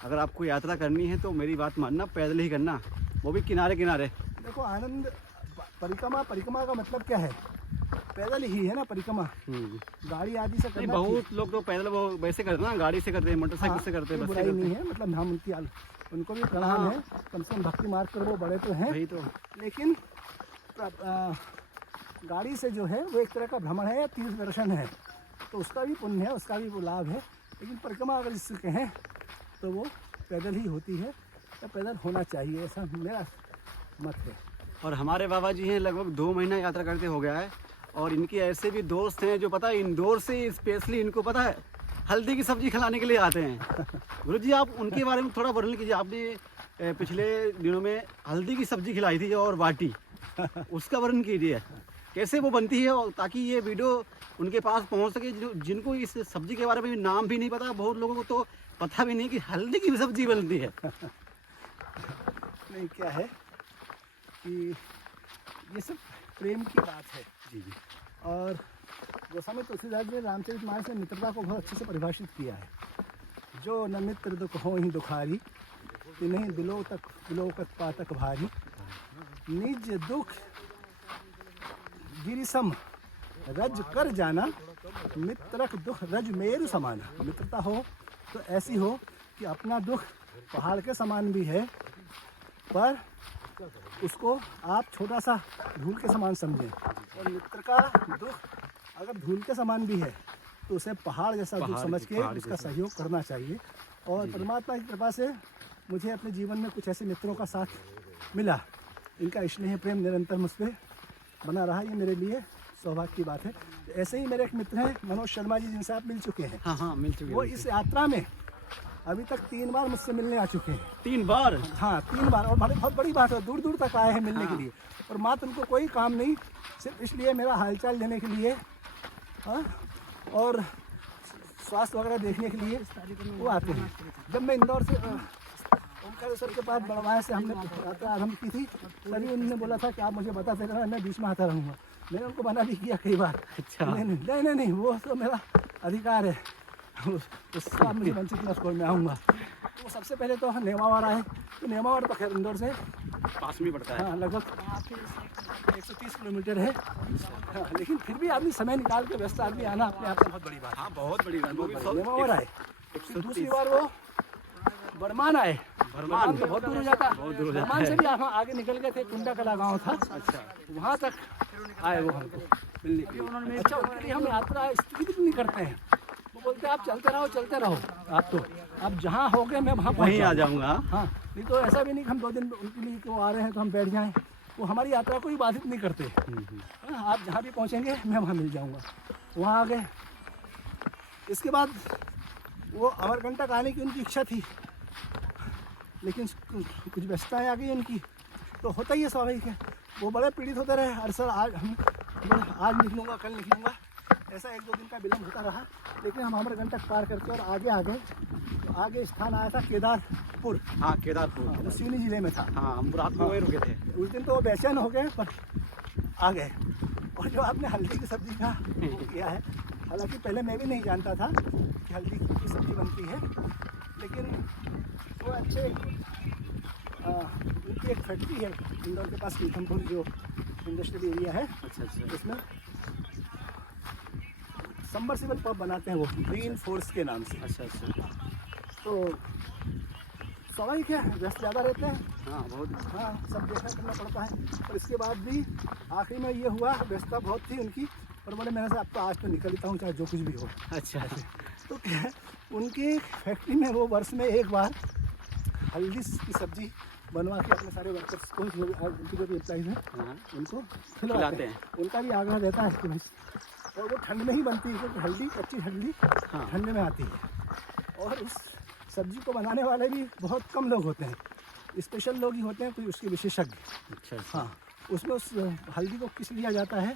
अगर आपको यात्रा करनी है तो मेरी बात मानना, पैदल ही करना, वो भी किनारे किनारे। देखो आनंद, परिक्रमा का मतलब क्या है? पैदल ही है ना परिक्रमा, गाड़ी आदि से नहीं, करना बहुत लोग तो पैदल वो वैसे करते हैं ना, गाड़ी से करते हैं, मोटरसाइकिल से करते हैं, कोई बस से बुराई करते नहीं हैं। है, मतलब हम उनको भी प्रणाम है, कम से कम भक्ति मार्ग पर वो बड़े तो हैं, वही तो। लेकिन गाड़ी से जो है वो एक तरह का भ्रमण है या तीर्थ दर्शन है, तो उसका भी पुण्य है, उसका भी वो लाभ है। लेकिन परिक्रमा अगर जिससे कहें तो वो पैदल ही होती है या पैदल होना चाहिए, ऐसा मेरा मत है। और हमारे बाबा जी हैं लगभग 2 महीना यात्रा करते हो गया है, और इनके ऐसे भी दोस्त हैं जो पता है इंदौर से स्पेशली इनको पता है हल्दी की सब्जी खिलाने के लिए आते हैं। गुरु जी आप उनके बारे में थोड़ा वर्णन कीजिए। आपने पिछले दिनों में हल्दी की सब्जी खिलाई थी और बाटी, उसका वर्णन कीजिए कैसे वो बनती है, और ताकि ये वीडियो उनके पास पहुंच सके जिनको इस सब्जी के बारे में नाम भी नहीं पता। बहुत लोगों को तो पता भी नहीं कि हल्दी की भी सब्जी बनती है। नहीं, क्या है कि ये सब प्रेम की बात है जी जी। और गोस्वामी तुलसीदास ने रामचरितमानस में मित्रता को बहुत अच्छे से परिभाषित किया है। जो न मित्र दुख हो ही दुखारी, नहीं दिलो तक दिलोकत पातक भारी, निज दुख गिरिसम रज कर जाना, मित्रक दुख रज मेरु समाना। मित्रता हो तो ऐसी हो कि अपना दुख पहाड़ के समान भी है, पर उसको आप छोटा सा धूल के समान समझें, और मित्र का दुख अगर धूल के समान भी है तो उसे पहाड़ जैसा दुख समझ के उसका सहयोग करना चाहिए। और परमात्मा की कृपा से मुझे अपने जीवन में कुछ ऐसे मित्रों का साथ मिला, इनका स्नेह प्रेम निरंतर मुझ पर बना रहा, ये मेरे लिए सौभाग्य की बात है। ऐसे ही मेरे एक मित्र हैं मनोज शर्मा जी, जिनसे आप मिल चुके हैं। हाँ हाँ मिल चुके वो हैं। इस यात्रा में अभी तक 3 बार मुझसे मिलने आ चुके हैं। 3 बार? हाँ 3 बार, और बहुत बड़ी बात है, दूर दूर तक आए हैं मिलने के लिए, और मात्र उनको कोई काम नहीं, सिर्फ इसलिए मेरा हालचाल लेने के लिए, हाँ, और स्वास्थ्य वगैरह देखने के लिए वो आते हैं। जब मैं इंदौर से ओमकारेश्वर के पास बड़वाया से हमने यात्रा आरम्भ की थी, तभी उन्होंने बोला था कि आप मुझे बताते रहना, मैं बीच में आता रहूँगा। मैंने उनको मना भी किया कई बार। अच्छा। नहीं, वो तो मेरा अधिकार है, उससे आप मुझे वंचित न छोड़, मैं आऊँगा। तो सबसे पहले तो नेमावर आए, तो नेमावर तो खैर इंदौर से पास में पड़ता है। हाँ लगभग 130 किलोमीटर है, हाँ, लेकिन फिर भी आदमी समय निकाल के व्यस्त आदमी आना अपने आप में बहुत बड़ी बात है। हाँ बहुत बड़ी बात। वो भी नेमावर आए, फिर दूसरी बार वो बरमान आए। बरमान तो बहुत दूर हो जाता, बरमान से भी हम आगे निकल गए थे, कुंडा कला गाँव था, अच्छा वहाँ तक आए वो हमको मिलने के लिए। अच्छा, उनके लिए हम यात्रा स्थगित नहीं करते हैं, वो बोलते हैं आप चलते रहो, आप जहाँ हो गए मैं वहाँ वहीं आ जाऊँगा। हाँ, नहीं तो ऐसा भी नहीं कि हम 2 दिन उनके लिए वो आ रहे हैं तो हम बैठ जाएं, वो हमारी यात्रा को भी बाधित नहीं करते। हाँ, आप जहाँ भी पहुँचेंगे मैं वहाँ मिल जाऊँगा। वहाँ आ गए, इसके बाद वो अमरकंटक आने की उनकी इच्छा थी, लेकिन कुछ व्यस्तताएँ आ गई उनकी, तो होता ही है, स्वाभाविक है। वो बड़े पीड़ित होते रहे, अरे सर आज निकलूँगा, कल निकलूँगा, ऐसा 1-2 दिन का विलम्ब होता रहा, लेकिन हम अमरकंटक पार करके और आगे आ गए। तो आगे स्थान आया था केदारपुर, हाँ केदारपुर, वो सीनी जिले में था। हाँ हम रात को वहीं रुके थे। उस दिन तो वो बेचैन हो गए पर आ गए। और जो आपने हल्दी की सब्जी का वो किया है, हालांकि पहले मैं भी नहीं जानता था कि हल्दी की सब्जी बनती है, लेकिन वो अच्छे उनकी एक फैक्ट्री है इंदौर के पास, कीर्तनपुर जो इंडस्ट्रियल एरिया है, अच्छा अच्छा। उसमें सबमर्सिबल पंप बनाते हैं वो ग्रीन फोर्स के नाम से। अच्छा अच्छा। तो स्वाभाविक है, व्यस्त ज़्यादा रहते हैं। हाँ बहुत। हाँ, सब देखना करना पड़ता है। और इसके बाद भी आखिरी में ये हुआ, व्यस्तता बहुत थी उनकी, और बोले मैंने से अब तो आज तो निकल लेता हूँ चाहे जो कुछ भी हो। अच्छा तो क्या है, उनकी फैक्ट्री में वो वर्ष में एक बार हल्दी की सब्जी बनवा के अपने सारे वर्कर्स को, जो उनकी जो भी एम्प्लॉइज हैं, हाँ उनको खिलाते खिलाते हैं। हैं। उनका भी आग्रह रहता है कि भाई, और वो ठंड में ही बनती है क्योंकि हल्दी, कच्ची हल्दी हाँ। ठंड में आती है। और उस सब्जी को बनाने वाले भी बहुत कम लोग होते हैं, स्पेशल लोग ही होते हैं, कोई उसके विशेषज्ञ। अच्छा अच्छा। हाँ, उसमें उस हल्दी को किस लिया जाता है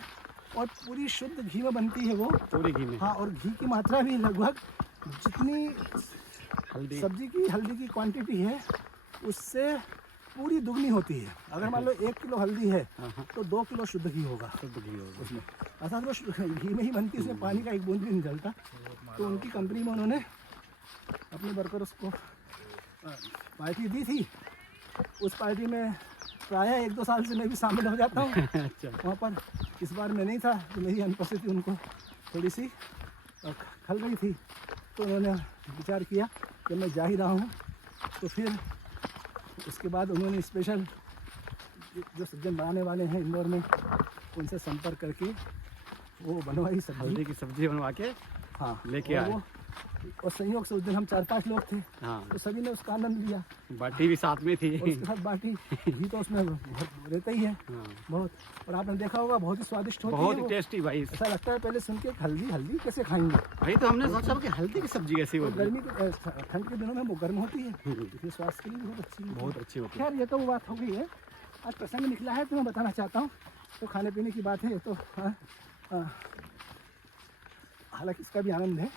और पूरी शुद्ध घी में बनती है वो। पूरी घी में। हाँ, और घी की मात्रा भी लगभग जितनी हल्दी सब्जी की हल्दी की क्वांटिटी है उससे पूरी दुगनी होती है। अगर मान लो 1 किलो हल्दी है तो 2 किलो शुद्ध घी होगा शुद्ध घी होगा उसमें। अर्थात वो घी में ही बनती है, उसमें पानी का एक बूंद भी नहीं डलता। तो उनकी कंपनी में उन्होंने अपने वर्कर्स को पार्टी दी थी। उस पार्टी में प्रायः 1-2 साल से मैं भी शामिल हो जाता हूँ। अच्छा। वहाँ पर इस बार मैं नहीं था, तो मेरी अनुपस्थिति उनको थोड़ी सी खल गई थी। तो उन्होंने विचार किया कि मैं जा ही रहा हूँ, तो फिर उसके बाद उन्होंने स्पेशल जो सज्जन बनाने वाले हैं इंदौर में, उनसे संपर्क करके वो बनवाई सब्जी। हल्दी की सब्जी बनवा के हाँ, लेके और आए। वो- और संयोग से उस दिन हम 4-5 लोग थे, हाँ तो सभी ने उसका आनंद लिया। बाटी भी साथ में थी। और उसके साथ बाटी घी तो उसमें रहता ही है हाँ बहुत। और आपने देखा होगा बहुत ही स्वादिष्ट होती बहुत है ही वो। टेस्टी भाई। ऐसा लगता है पहले सुन के हल्दी हल्दी कैसे खाएंगे। भाई तो हमने सोचा कि हल्दी की सब्जी कैसी और होगी। गर्मी के ठंड के दिनों में वो गर्म होती है, इसलिए स्वास्थ्य के लिए बहुत अच्छी होती है। बहुत अच्छी होती खैर, ये तो वो बात हो गई है। आज प्रसंग निकला है तो मैं बताना चाहता हूँ। तो खाने पीने की बात है ये तो, हालांकि इसका भी आनंद है,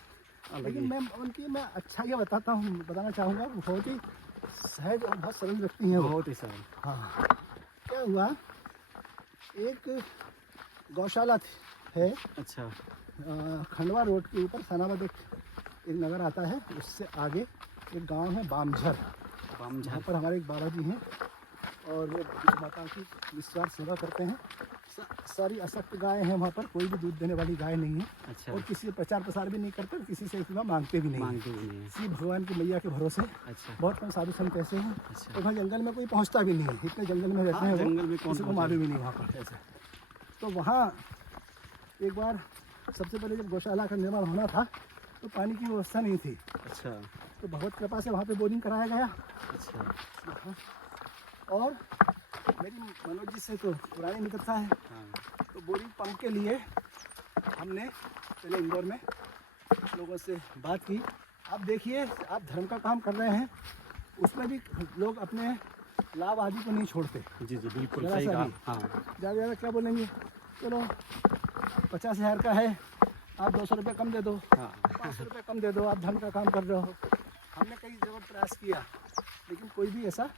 लेकिन मैं उनकी अच्छाइयाँ बताना चाहूँगा। बहुत ही सहज और बहुत सरल व्यक्ति हैं वो। बहुत ही सरल। हाँ, क्या हुआ, एक गौशाला है अच्छा खंडवा रोड के ऊपर, सनावद एक नगर आता है, उससे आगे एक गांव है बामझर। जहाँ पर हमारे एक बाबा जी हैं और वो माता की निस्वार्थ सेवा करते हैं। सारी अशक्त गायें हैं वहाँ पर, कोई भी दूध देने वाली गाय नहीं है। अच्छा। और किसी से प्रचार प्रसार भी नहीं करते, किसी से इतना मांगते भी नहीं हैं। मांगते भी नहीं है। सिर्फ भगवान की मैया के भरोसे। अच्छा बहुत कम साधु संत ऐसे हैं। अच्छा। तो वहाँ जंगल में कोई पहुँचता भी नहीं है, इतने जंगल में रहते हाँ, हैं वो, जंगल में कौन किसी को पहुँचे? मालूम ही नहीं वहाँ पर ऐसे। तो वहाँ एक बार सबसे पहले जब गौशाला का निर्माण होना था तो पानी की व्यवस्था नहीं थी। अच्छा तो भगवत कृपा से वहाँ पे बोरिंग कराया गया। अच्छा। और मेरी मनोज जी से तो पुरानी मित्रता है, हाँ तो बोरिंग पंप के लिए हमने पहले इंदौर में कुछ लोगों से बात की। आप देखिए, आप धर्म का काम कर रहे हैं, उसमें भी लोग अपने लाभ आदि को नहीं छोड़ते। जी जी बिल्कुल जरा सही सा कहा। भी। हाँ ज़्यादा ज़्यादा क्या बोलेंगे, चलो 50,000 का है, आप 200 रुपये कम दे दो, हाँ 500 रुपये कम दे दो, आप धर्म का काम कर रहे हो। हमने कई जगह प्रयास किया, लेकिन कोई भी ऐसा,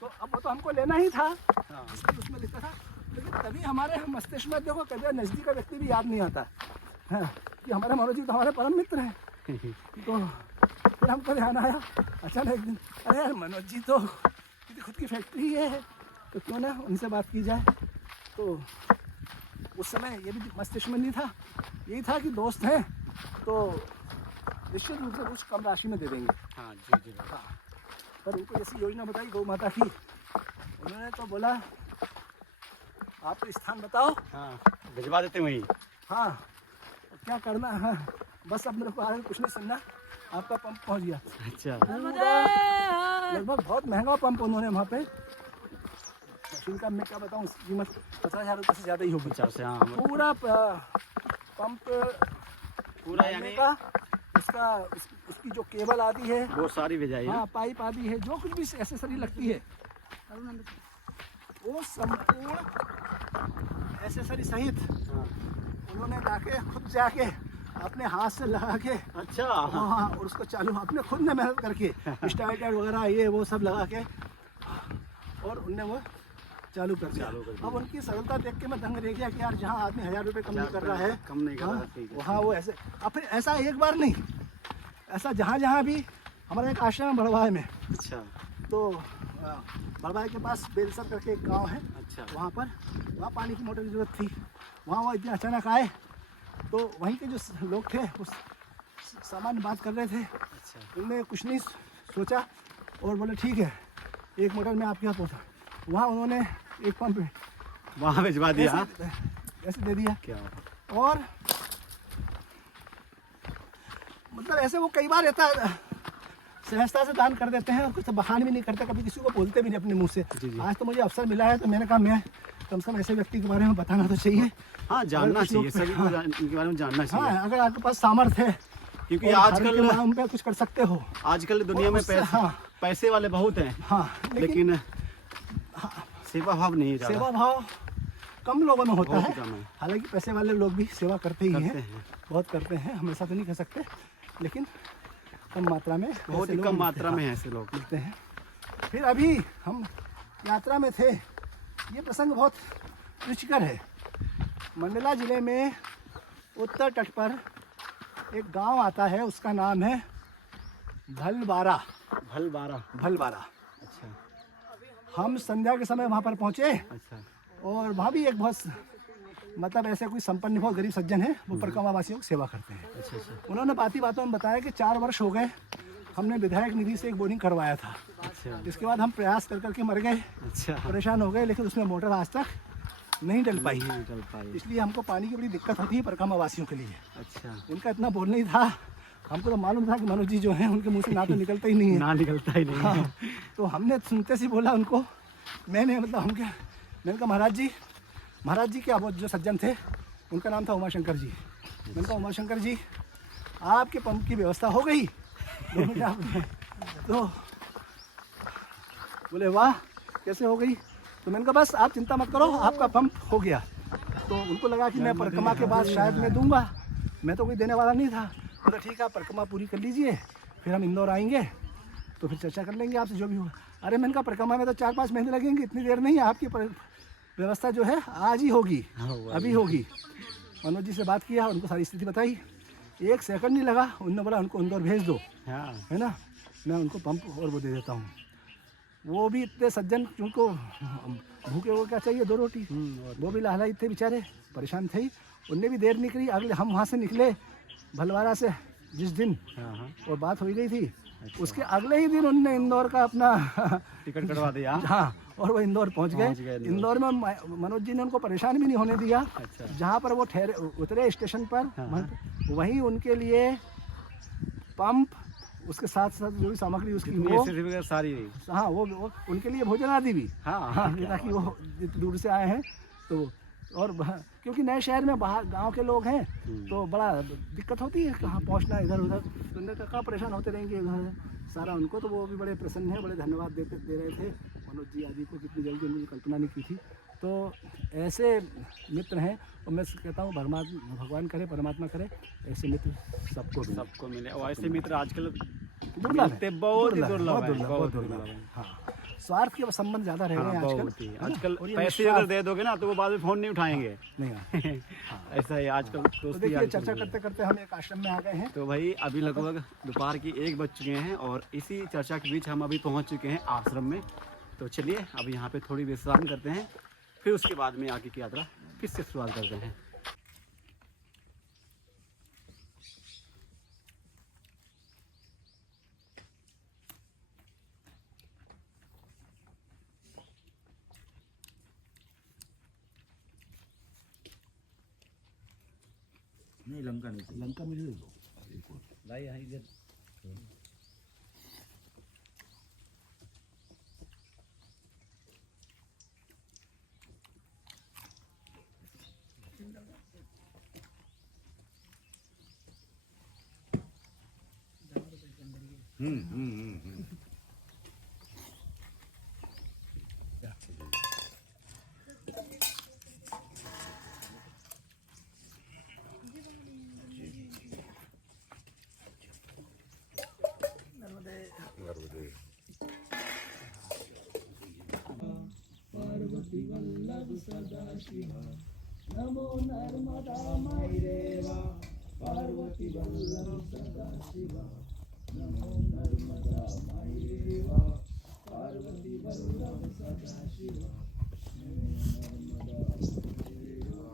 तो अब वो तो हमको लेना ही था, हाँ इसलिए उसमें लिखा था। लेकिन तभी हमारे मस्तिष्क में देखो, कभी नज़दीक का व्यक्ति भी याद नहीं आता है कि हमारे मनोज जी तो हमारे परम मित्र हैं। तो फिर हमको ध्यान आया अचानक एक दिन, अरे यार मनोज जी तो खुद की फैक्ट्री है, तो क्यों ना उनसे बात की जाए। तो उस समय ये भी मस्तिष्क में नहीं था, यही था कि दोस्त हैं तो निश्चित रूप से कुछ कम राशि में दे देंगे। हाँ जी जी हाँ, पर उनको जैसी योजना बताई गौ माता की, उन्होंने तो बोला आप स्थान बताओ। हाँ भिजवा देते वहीं। हाँ, क्या करना है, बस अब मेरे को आगे कुछ नहीं सुनना, आपका पंप पहुंच गया। अच्छा लगभग बहुत महंगा पंप उन्होंने वहाँ पे, मशीन का मैं क्या बताऊँ, कीमत 50,000 रुपये से ज़्यादा ही होगी। 50 से। हाँ पूरा पंप पूरा यानी का, उसकी जो केबल आती है, वो सारी भिजाई है। हाँ पाइप आदि है, जो कुछ भी एसेसरी लगती है, वो संपूर्ण एसेसरी सहित हाँ उन्होंने जाके खुद जाके अपने हाथ से लगा के अच्छा हाँ और उसको चालू अपने खुद ने मेहनत करके स्टार्टर वगैरह ये वो सब लगा के और उनने वो चालू कर दिया। अब उनकी सरलता देख के मैं दंग रह गया कि यार जहाँ आदमी 1000 रुपये कम नहीं कर रहा है, कम नहीं कर रहा है, वहाँ वो ऐसे। अब फिर ऐसा एक बार नहीं, ऐसा जहाँ जहाँ भी हमारा एक आश्रम है बड़वाए में, अच्छा तो बड़वाए के पास बेलसर करके एक गांव है, अच्छा वहाँ पानी की मोटर की ज़रूरत थी। वहाँ वो इतने अचानक आए तो वहीं के जो लोग थे उस सामान्य बात कर रहे थे। अच्छा उनने कुछ नहीं सोचा और बोले ठीक है एक मोटर में आपके यहाँ पहुँचा। वहाँ उन्होंने एक पंप वहाँ भिजवा दिया। ऐसे दे दिया क्या और मतलब ऐसे वो कई बार रहता सहजता से दान कर देते हैं और कुछ बहान भी नहीं करते, कभी किसी को बोलते भी नहीं अपने मुंह से। आज तो मुझे अवसर मिला है तो मैंने कहा मैं कम से कम ऐसे व्यक्ति के बारे में बताना तो चाहिए। हाँ जानना चाहिए, सभी को इनके बारे में जानना चाहिए। हाँ अगर आपके पास सामर्थ्य है क्योंकि और आजकल धर्म के नाम पे कुछ कर सकते हो। आजकल दुनिया में उससे- पैसे हाँ। पैसे वाले बहुत हैं, हाँ लेकिन सेवा भाव नहीं है ज़्यादा। सेवा भाव कम लोगों में होता बहुत है। कम है। हालांकि पैसे वाले लोग भी सेवा करते ही करते हैं, हैं। बहुत करते हैं, हमेशा तो नहीं कह सकते, लेकिन कम मात्रा में बहुत ऐसे ही लोग कम मिलते मात्रा हैं। में है ऐसे लोग। मिलते हैं। फिर अभी हम यात्रा में थे, ये प्रसंग बहुत रुचिकर है। मंडला जिले में उत्तर तट पर एक गांव आता है, उसका नाम है भलबारा। भलबारा। भलबारा। अच्छा हम संध्या के समय वहाँ पर पहुँचे अच्छा और वहाँ भी एक बहुत मतलब ऐसे कोई संपन्न बहुत गरीब सज्जन है, वो परिक्रमा वासियों की सेवा करते हैं। अच्छा अच्छा उन्होंने बाती बातों में बताया कि 4 वर्ष हो गए हमने विधायक निधि से एक बोरिंग करवाया था। अच्छा इसके बाद हम प्रयास कर करके मर गए, अच्छा परेशान हो गए, लेकिन उसमें मोटर आज तक नहीं डल पाई। नहीं चल पाई। इसलिए हमको पानी की बड़ी दिक्कत होती है परिक्रमा वासियों के लिए। अच्छा उनका इतना बोलना ही था, हमको तो मालूम था कि मनोज जी जो हैं उनके मुंह से ना तो निकलता ही नहीं है। ना निकलता ही नहीं है। हाँ, तो हमने सुनते से बोला उनको, मैंने मतलब मैंने कहा महाराज जी क्या वो जो सज्जन थे उनका नाम था उमाशंकर जी। मैंने कहा उमाशंकर जी आपके पंप की व्यवस्था हो गई? तो बोले वाह कैसे हो गई? तो मैंने कहा बस आप चिंता मत करो आपका पंप हो गया। तो उनको लगा कि मैं परिक्रमा के बाद शायद मैं दूंगा, मैं तो कोई देने वाला नहीं था। बोला ठीक है आप परिक्रमा पूरी कर लीजिए, फिर हम इंदौर आएंगे तो फिर चर्चा कर लेंगे आपसे जो भी होगा। अरे मैंने कहा परिक्रमा में तो 4-5 महीने लगेंगे, इतनी देर नहीं है, आपकी व्यवस्था जो है आज ही होगी, अभी होगी। मनोज जी से बात किया, उनको सारी स्थिति बताई, 1 सेकंड नहीं लगा, उन्होंने बोला उनको इंदौर भेज दो, हाँ है ना, मैं उनको पंप और वो दे देता हूँ। वो भी इतने सज्जन, उनको भूखे वो क्या चाहिए 2 रोटी, वो भी लाहलाई थे बेचारे, परेशान थे। उनने भी देर नहीं करी, अगले हम वहाँ से निकले भलवारा से जिस दिन हाँ वो बात हो गई थी, उसके अगले ही दिन उनने इंदौर का अपना टिकट कटवा दिया। हाँ और वो इंदौर पहुंच गए। इंदौर। इंदौर में मनोज जी ने उनको परेशान भी नहीं होने दिया। अच्छा। जहाँ पर वो ठहरे उतरे स्टेशन पर, वहीं उनके लिए पंप, उसके साथ साथ जो भी सामग्री उसकी वो, सर्टिफिकेट सारी। हाँ वो उनके लिए भोजन आदि भी, हाँ ताकि वो इतनी दूर से आए हैं तो। और क्योंकि नए शहर में बाहर गांव के लोग हैं तो बड़ा दिक्कत होती है कहाँ पहुंचना, इधर उधर सुनने का, कहाँ परेशान होते रहेंगे इधर सारा। उनको तो वो भी बड़े प्रसन्न हैं, बड़े धन्यवाद दे रहे थे मनोज जी आदि को, कितनी जल्दी उन्होंने कल्पना नहीं की थी। तो ऐसे मित्र हैं और मैं कहता हूँ भगवान करे, परमात्मा करे ऐसे मित्र सबको मिले। और ऐसे मित्र आजकल दुर्लभ मिलते है, बहुत ही बहुत दुर्लभ दुर्लभ है। हाँ, स्वार्थ के संबंध ज़्यादा रह गए हैं आजकल, है ना? आजकल और ये पैसे विश्वास- अगर दे दोगे ना तो वो बाद में फोन नहीं उठाएंगे। नहीं ऐसा है आजकल तो दोस्ती। देखिए आजकल चर्चा नहीं है। करते करते हम एक आश्रम में आ गए हैं। तो भाई अभी लगभग दोपहर की 1 बज चुके हैं और इसी चर्चा के बीच हम अभी पहुंच चुके हैं आश्रम में। तो चलिए अब यहाँ पे थोड़ी विश्राम करते हैं, फिर उसके बाद में आगे की यात्रा फिर से शुरुआत करते हैं। नहीं लंका नहीं, लंका में दो भाई यहाँ इधर पार्वती वल्लभ सदा शिवा नमो नर्मदा माई रेवा पार्वती वल्लभ सदा शिवा नमो नर्मदा माई रेवा पार्वती वल्लभ सदा शिवा नमो नर्मदा माई रेवा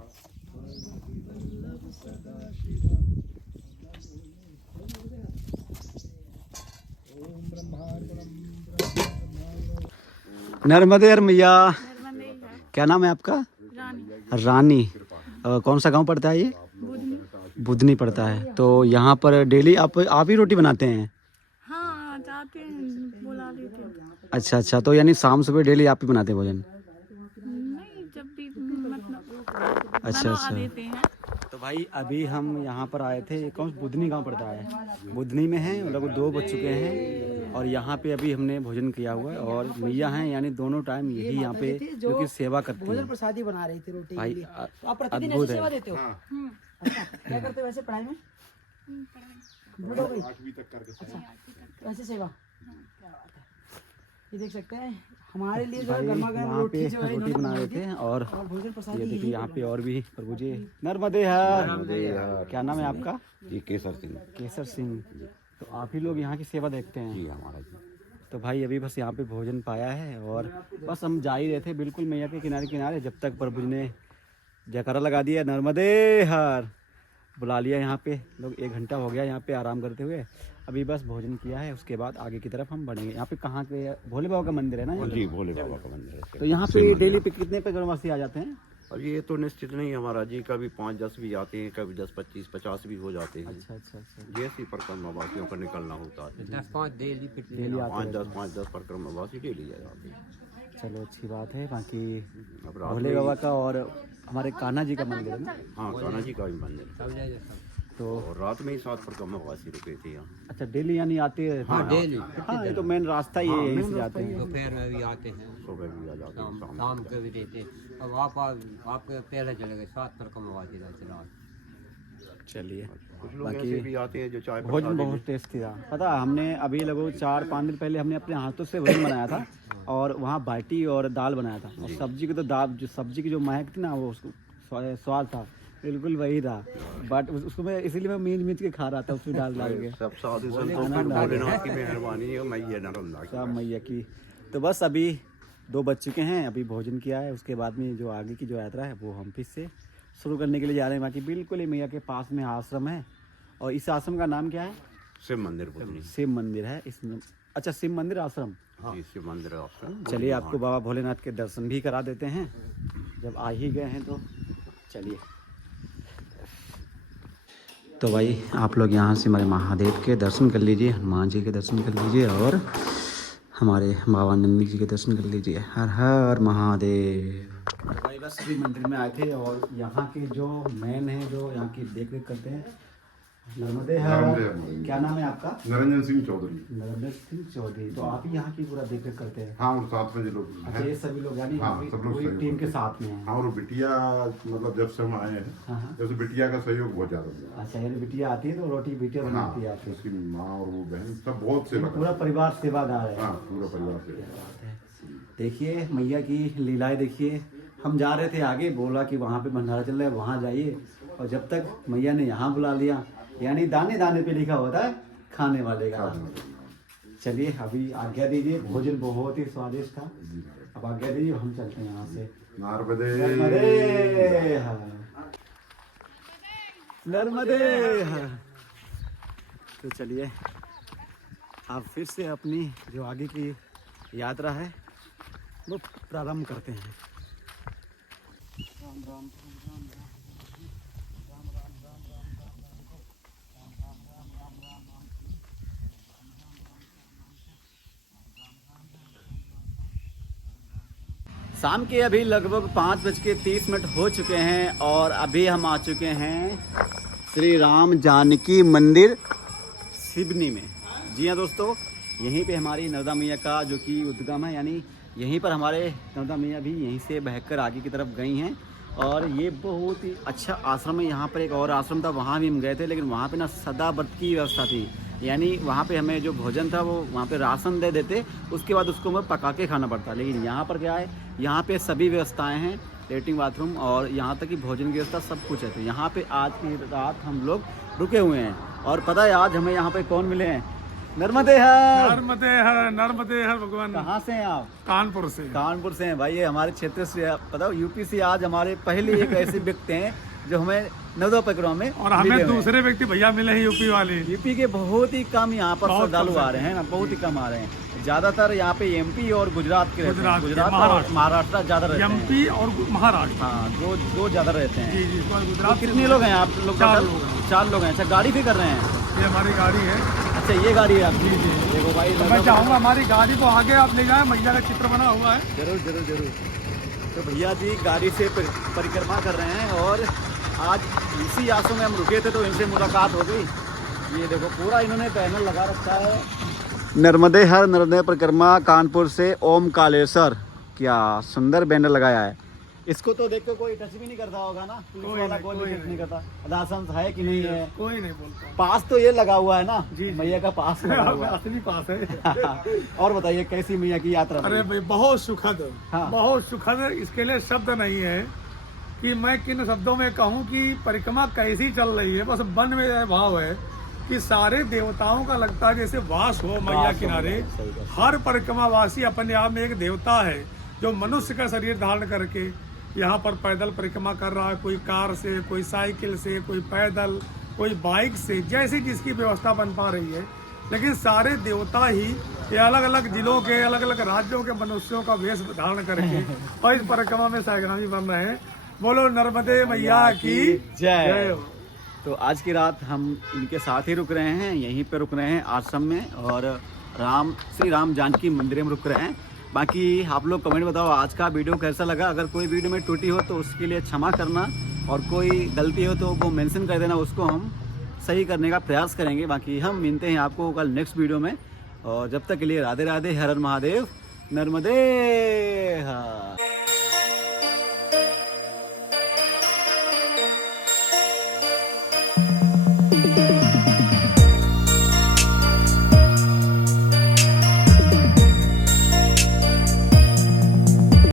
पार्वती वल्लभ सदा शिवा ओम ब्रह्मार्पणम नर्मदे मैया। क्या नाम है आपका? रानी। कौन सा गांव पड़ता है ये? बुधनी पड़ता है। तो यहाँ पर डेली आप ही रोटी बनाते हैं? हाँ जाते हैं, बुला लेते हैं। अच्छा अच्छा, तो यानी शाम सुबह डेली आप ही बनाते हैं भोजन? नहीं, जब भी मतलब अच्छा बना अच्छा। देते हैं। तो भाई अभी हम यहाँ पर आए थे, ये कौन बुधनी गांव पड़ता है, बुधनी में है, लगभग 2 बज चुके हैं और यहाँ पे अभी हमने भोजन किया हुआ है और मैया हैं यानी दोनों टाइम यही यहाँ पे जो कि सेवा करती भोजन हैं। प्रसादी बना रही थी रोटी के भाई लिए। तो आप प्रतिदिन अद्भुत ऐसे सेवा है। देते हो? अच्छा, क्या करते हो वैसे पढ़ाई में? बूढ़ो भाई? अच्छा, वैसे सेवा। क्या बात है। ये देख सकते हैं हमारे लिए जो है भाई गर्मा गर्म यहाँ पे रोटी जो है रोटी इन्होंने बना बनाई रहे थी। थे और और भोजन प्रसादी ये देखिए यही यहाँ पे बना। और भी प्रभु जी। नर्मदे हर। क्या नाम है आपका? ये केसर सिंह केसर सिंह। तो आप ही लोग यहाँ की सेवा देखते हैं? जी हमारा जी। तो भाई अभी बस यहाँ पे भोजन पाया है और बस हम जा ही रहे थे बिल्कुल मैया के किनारे किनारे, जब तक प्रभु जी ने जयकारा लगा दिया नर्मदे हर, बुला लिया। यहाँ पे लोग 1 घंटा हो गया यहाँ पे आराम करते हुए। अभी बस भोजन किया है, उसके बाद आगे की तरफ हम बढ़ेंगे। यहाँ पे कहाँ के? भोले बाबा का मंदिर है ना? जी भोले बाबा का मंदिर है। तो यहाँ पे डेली पे कितने परिक्रमावासी आ जाते हैं? अब ये तो निश्चित नहीं हमारा जी, कभी 5-10 भी आते हैं, कभी 10-25-50 भी हो जाते हैं। अच्छा अच्छा अच्छा। जैसी परिक्रमावासियों का निकलना होता है। 10-5 डेली डेली आते हैं। 5-10 परिक्रमावासी डेली जाते हैं। चलो अच्छी बात है। बाकी अब रात भोले में बाबा का और हमारे कान्हा जी का मंदिर है ना? हाँ कान्हा जी का भी मंदिर है। तो और रात में ही 7 परिक्रमावासी रुके थे यहाँ। अच्छा डेली यानी आते हैं? हाँ डेली हाँ ये तो मेन रास्ता ही है, यहीं से जाते हैं। दोपहर में भी आते हैं, सुबह भी आ जाते हैं, शाम शाम को भी रहते। अब आपके पहले चले गए 7 परिक्रमावासी रहते रात। चलिए कुछ लोग ऐसे भी आते हैं जो चाय भोजन प्रसादी बहुत टेस्टी था। पता हमने अभी लगभग 4-5 दिन पहले हमने अपने हाथों से भोजन बनाया था और वहाँ बाटी और दाल बनाया था और सब्जी की तो दाल जो सब्जी की जो महक थी ना वो उसको स्वाद था बिल्कुल वही था। बट उसको मैं इसीलिए मैं मीच के खा रहा था उसमें डाल के। सब साधु संतों की भोलेनाथ की मेहरबानी है, मैया नर्मदा की। सब मैया की। तो बस अभी 2 बज चुके हैं, अभी भोजन किया है, उसके बाद में जो आगे की जो यात्रा है वो हम फिर से शुरू करने के लिए जा रहे हैं। बाकी बिल्कुल ही मैया के पास में आश्रम है और इस आश्रम का नाम क्या है? शिव मंदिर बुधनी। शिव मंदिर है इसमें। अच्छा शिव मंदिर आश्रम। जी शिव मंदिर आश्रम। चलिए आपको बाबा भोलेनाथ के दर्शन भी करा देते हैं जब आ ही गए हैं तो चलिए। तो भाई आप लोग यहाँ से हमारे महादेव के दर्शन कर लीजिए, हनुमान जी के दर्शन कर लीजिए और हमारे बाबा नंदी जी के दर्शन कर लीजिए। हर हर महादेव। भाई बस अभी मंदिर में आए थे और यहाँ के जो मैन हैं जो यहाँ की देख रेख करते हैं नर्मदे हर। क्या नाम है आपका? नरेंद्र सिंह चौधरी। नरेंद्र सिंह चौधरी। तो आप ही यहाँ की पूरा देख रेख करते हैं? हाँ और 7 बजे लोग अच्छा ये सभी लोग यानी हाँ, सब लोग पूरी सहयोग टीम के करते साथ में हैं? हाँ और बिटिया मतलब जब से हम आए हैं हाँ। जब से बिटिया का सहयोग बहुत ज्यादा मिला। अच्छा यानी बिटिया आती है तो रोटी बिटिया हाँ बनाती है आपकी? उसकी माँ और वो बहन सब बहुत सेवा पूरा करते परिवार सेवादार है। हैं। हाँ पूरा परिवार से। देखिए मैया की लीलाएं देखिए। हम जा रहे थे आगे, बोला कि वहाँ पे भंडारा चल रहा है वहाँ जाइए, और जब तक मैया ने यहाँ बुला लिया यानी दाने दाने पे लिखा होता है खाने वाले का। चलिए अभी आज्ञा दीजिए, भोजन बहुत ही स्वादिष्ट था। अब आज्ञा दीजिए हम चलते हैं यहाँ से। नर्मदे नर्मदे हर। नर्मदे हर। तो चलिए आप फिर से अपनी जो आगे की यात्रा है वो प्रारंभ करते हैं। शाम के अभी लगभग 5:30 हो चुके हैं और अभी हम आ चुके हैं श्री राम जानकी मंदिर सिवनी में। जी हाँ दोस्तों, यहीं पे हमारी नर्मदा मैया का जो कि उद्गम है, यानी यहीं पर हमारे नर्मदा मैया भी यहीं से बहकर आगे की तरफ गई हैं। और ये बहुत ही अच्छा आश्रम है। यहाँ पर एक और आश्रम था, वहाँ भी हम गए थे, लेकिन वहाँ पे ना सदा व्रत की व्यवस्था थी, यानी वहाँ पे हमें जो भोजन था वो वहाँ पे राशन दे देते, उसके बाद उसको हमें पका के खाना पड़ता। लेकिन यहाँ पर क्या है, यहाँ पे सभी व्यवस्थाएं हैं, लेटरिन बाथरूम और यहाँ तक कि भोजन की व्यवस्था सब कुछ है। तो यहाँ पे आज की रात हम लोग रुके हुए हैं। और पता है आज हमें यहाँ पे कौन मिले हैं? नर्मदे हर। नर्मदे हर भगवान। कहाँ से हैं आप? कानपुर से। कानपुर से हैं भाई, ये हमारे क्षेत्र से, पता हो यूपी से आज हमारे पहले एक ऐसे व्यक्ति हैं जो हमें नर्मदा परिक्रमा में और हमें दूसरे व्यक्ति भैया मिले हैं यूपी वाले। यूपी के बहुत ही कम यहाँ पर श्रद्धालु आ रहे हैं ना, बहुत ही कम आ रहे हैं। ज्यादातर यहाँ पे एमपी और गुजरात के रहते हैं, गुजरात और महाराष्ट्र ज्यादा रहते हैं। एमपी और महाराष्ट्र, हाँ दो ज्यादा रहते हैं। जी जी। गुजरात तो कितने लोग हैं आप लोग? 4 लोग हैं। अच्छा, गाड़ी भी कर रहे हैं? ये हमारी गाड़ी है। अच्छा, ये गाड़ी है आपकी? देखो भाई, मैं चाहूँगा हमारी गाड़ी को आगे आप ले जाएं, मैया का चित्र बना हुआ है। जरूर जरूर जरूर। तो भैया जी गाड़ी से परिक्रमा कर रहे हैं और आज इसी आसों में हम रुके थे तो इनसे मुलाकात हो गई। ये देखो पूरा इन्होंने पैनल लगा रखा है, नर्मदे हर नर्मदे परिक्रमा कानपुर से ओम कालेश्वर। क्या सुंदर बैनर लगाया है। इसको तो देख के कोई टच भी नहीं करता होगा ना, पुलिस वाला कोई टच नहीं करता। लाइसेंस है कि नहीं है? कोई नहीं बोलता। पास तो ये लगा हुआ है ना? जी। मैया का पास लगा हुआ है। असली पास है। और बताइए कैसी मैया की यात्रा? अरे भाई बहुत सुखद, हाँ। बहुत सुखद। इसके लिए शब्द नहीं है कि मैं किन शब्दों में कहूँ कि परिक्रमा कैसी चल रही है। बस मन में यह भाव है कि सारे देवताओं का लगता है जैसे वास हो मैया किनारे। हर परिक्रमावासी अपने आप में एक देवता है जो मनुष्य का शरीर धारण करके यहाँ पर पैदल परिक्रमा कर रहा है। कोई कार से, कोई साइकिल से, कोई पैदल, कोई बाइक से, जैसी जिसकी व्यवस्था बन पा रही है। लेकिन सारे देवता ही ये अलग अलग जिलों के, अलग अलग राज्यों के मनुष्यों का वेश धारण करके और इस परिक्रमा में सहगामी बन रहे हैं। बोलो नर्मदे मैया की जय। तो आज की रात हम इनके साथ ही रुक रहे हैं, यहीं पे रुक रहे हैं आश्रम में, और श्री राम जानकी मंदिर में रुक रहे हैं। बाकी आप लोग कमेंट बताओ आज का वीडियो कैसा लगा। अगर कोई वीडियो में त्रुटि हो तो उसके लिए क्षमा करना, और कोई गलती हो तो वो मेंशन कर देना, उसको हम सही करने का प्रयास करेंगे। बाकी हम मिलते हैं आपको कल नेक्स्ट वीडियो में, और जब तक के लिए राधे राधे, हर हर महादेव, नर्मदे हर।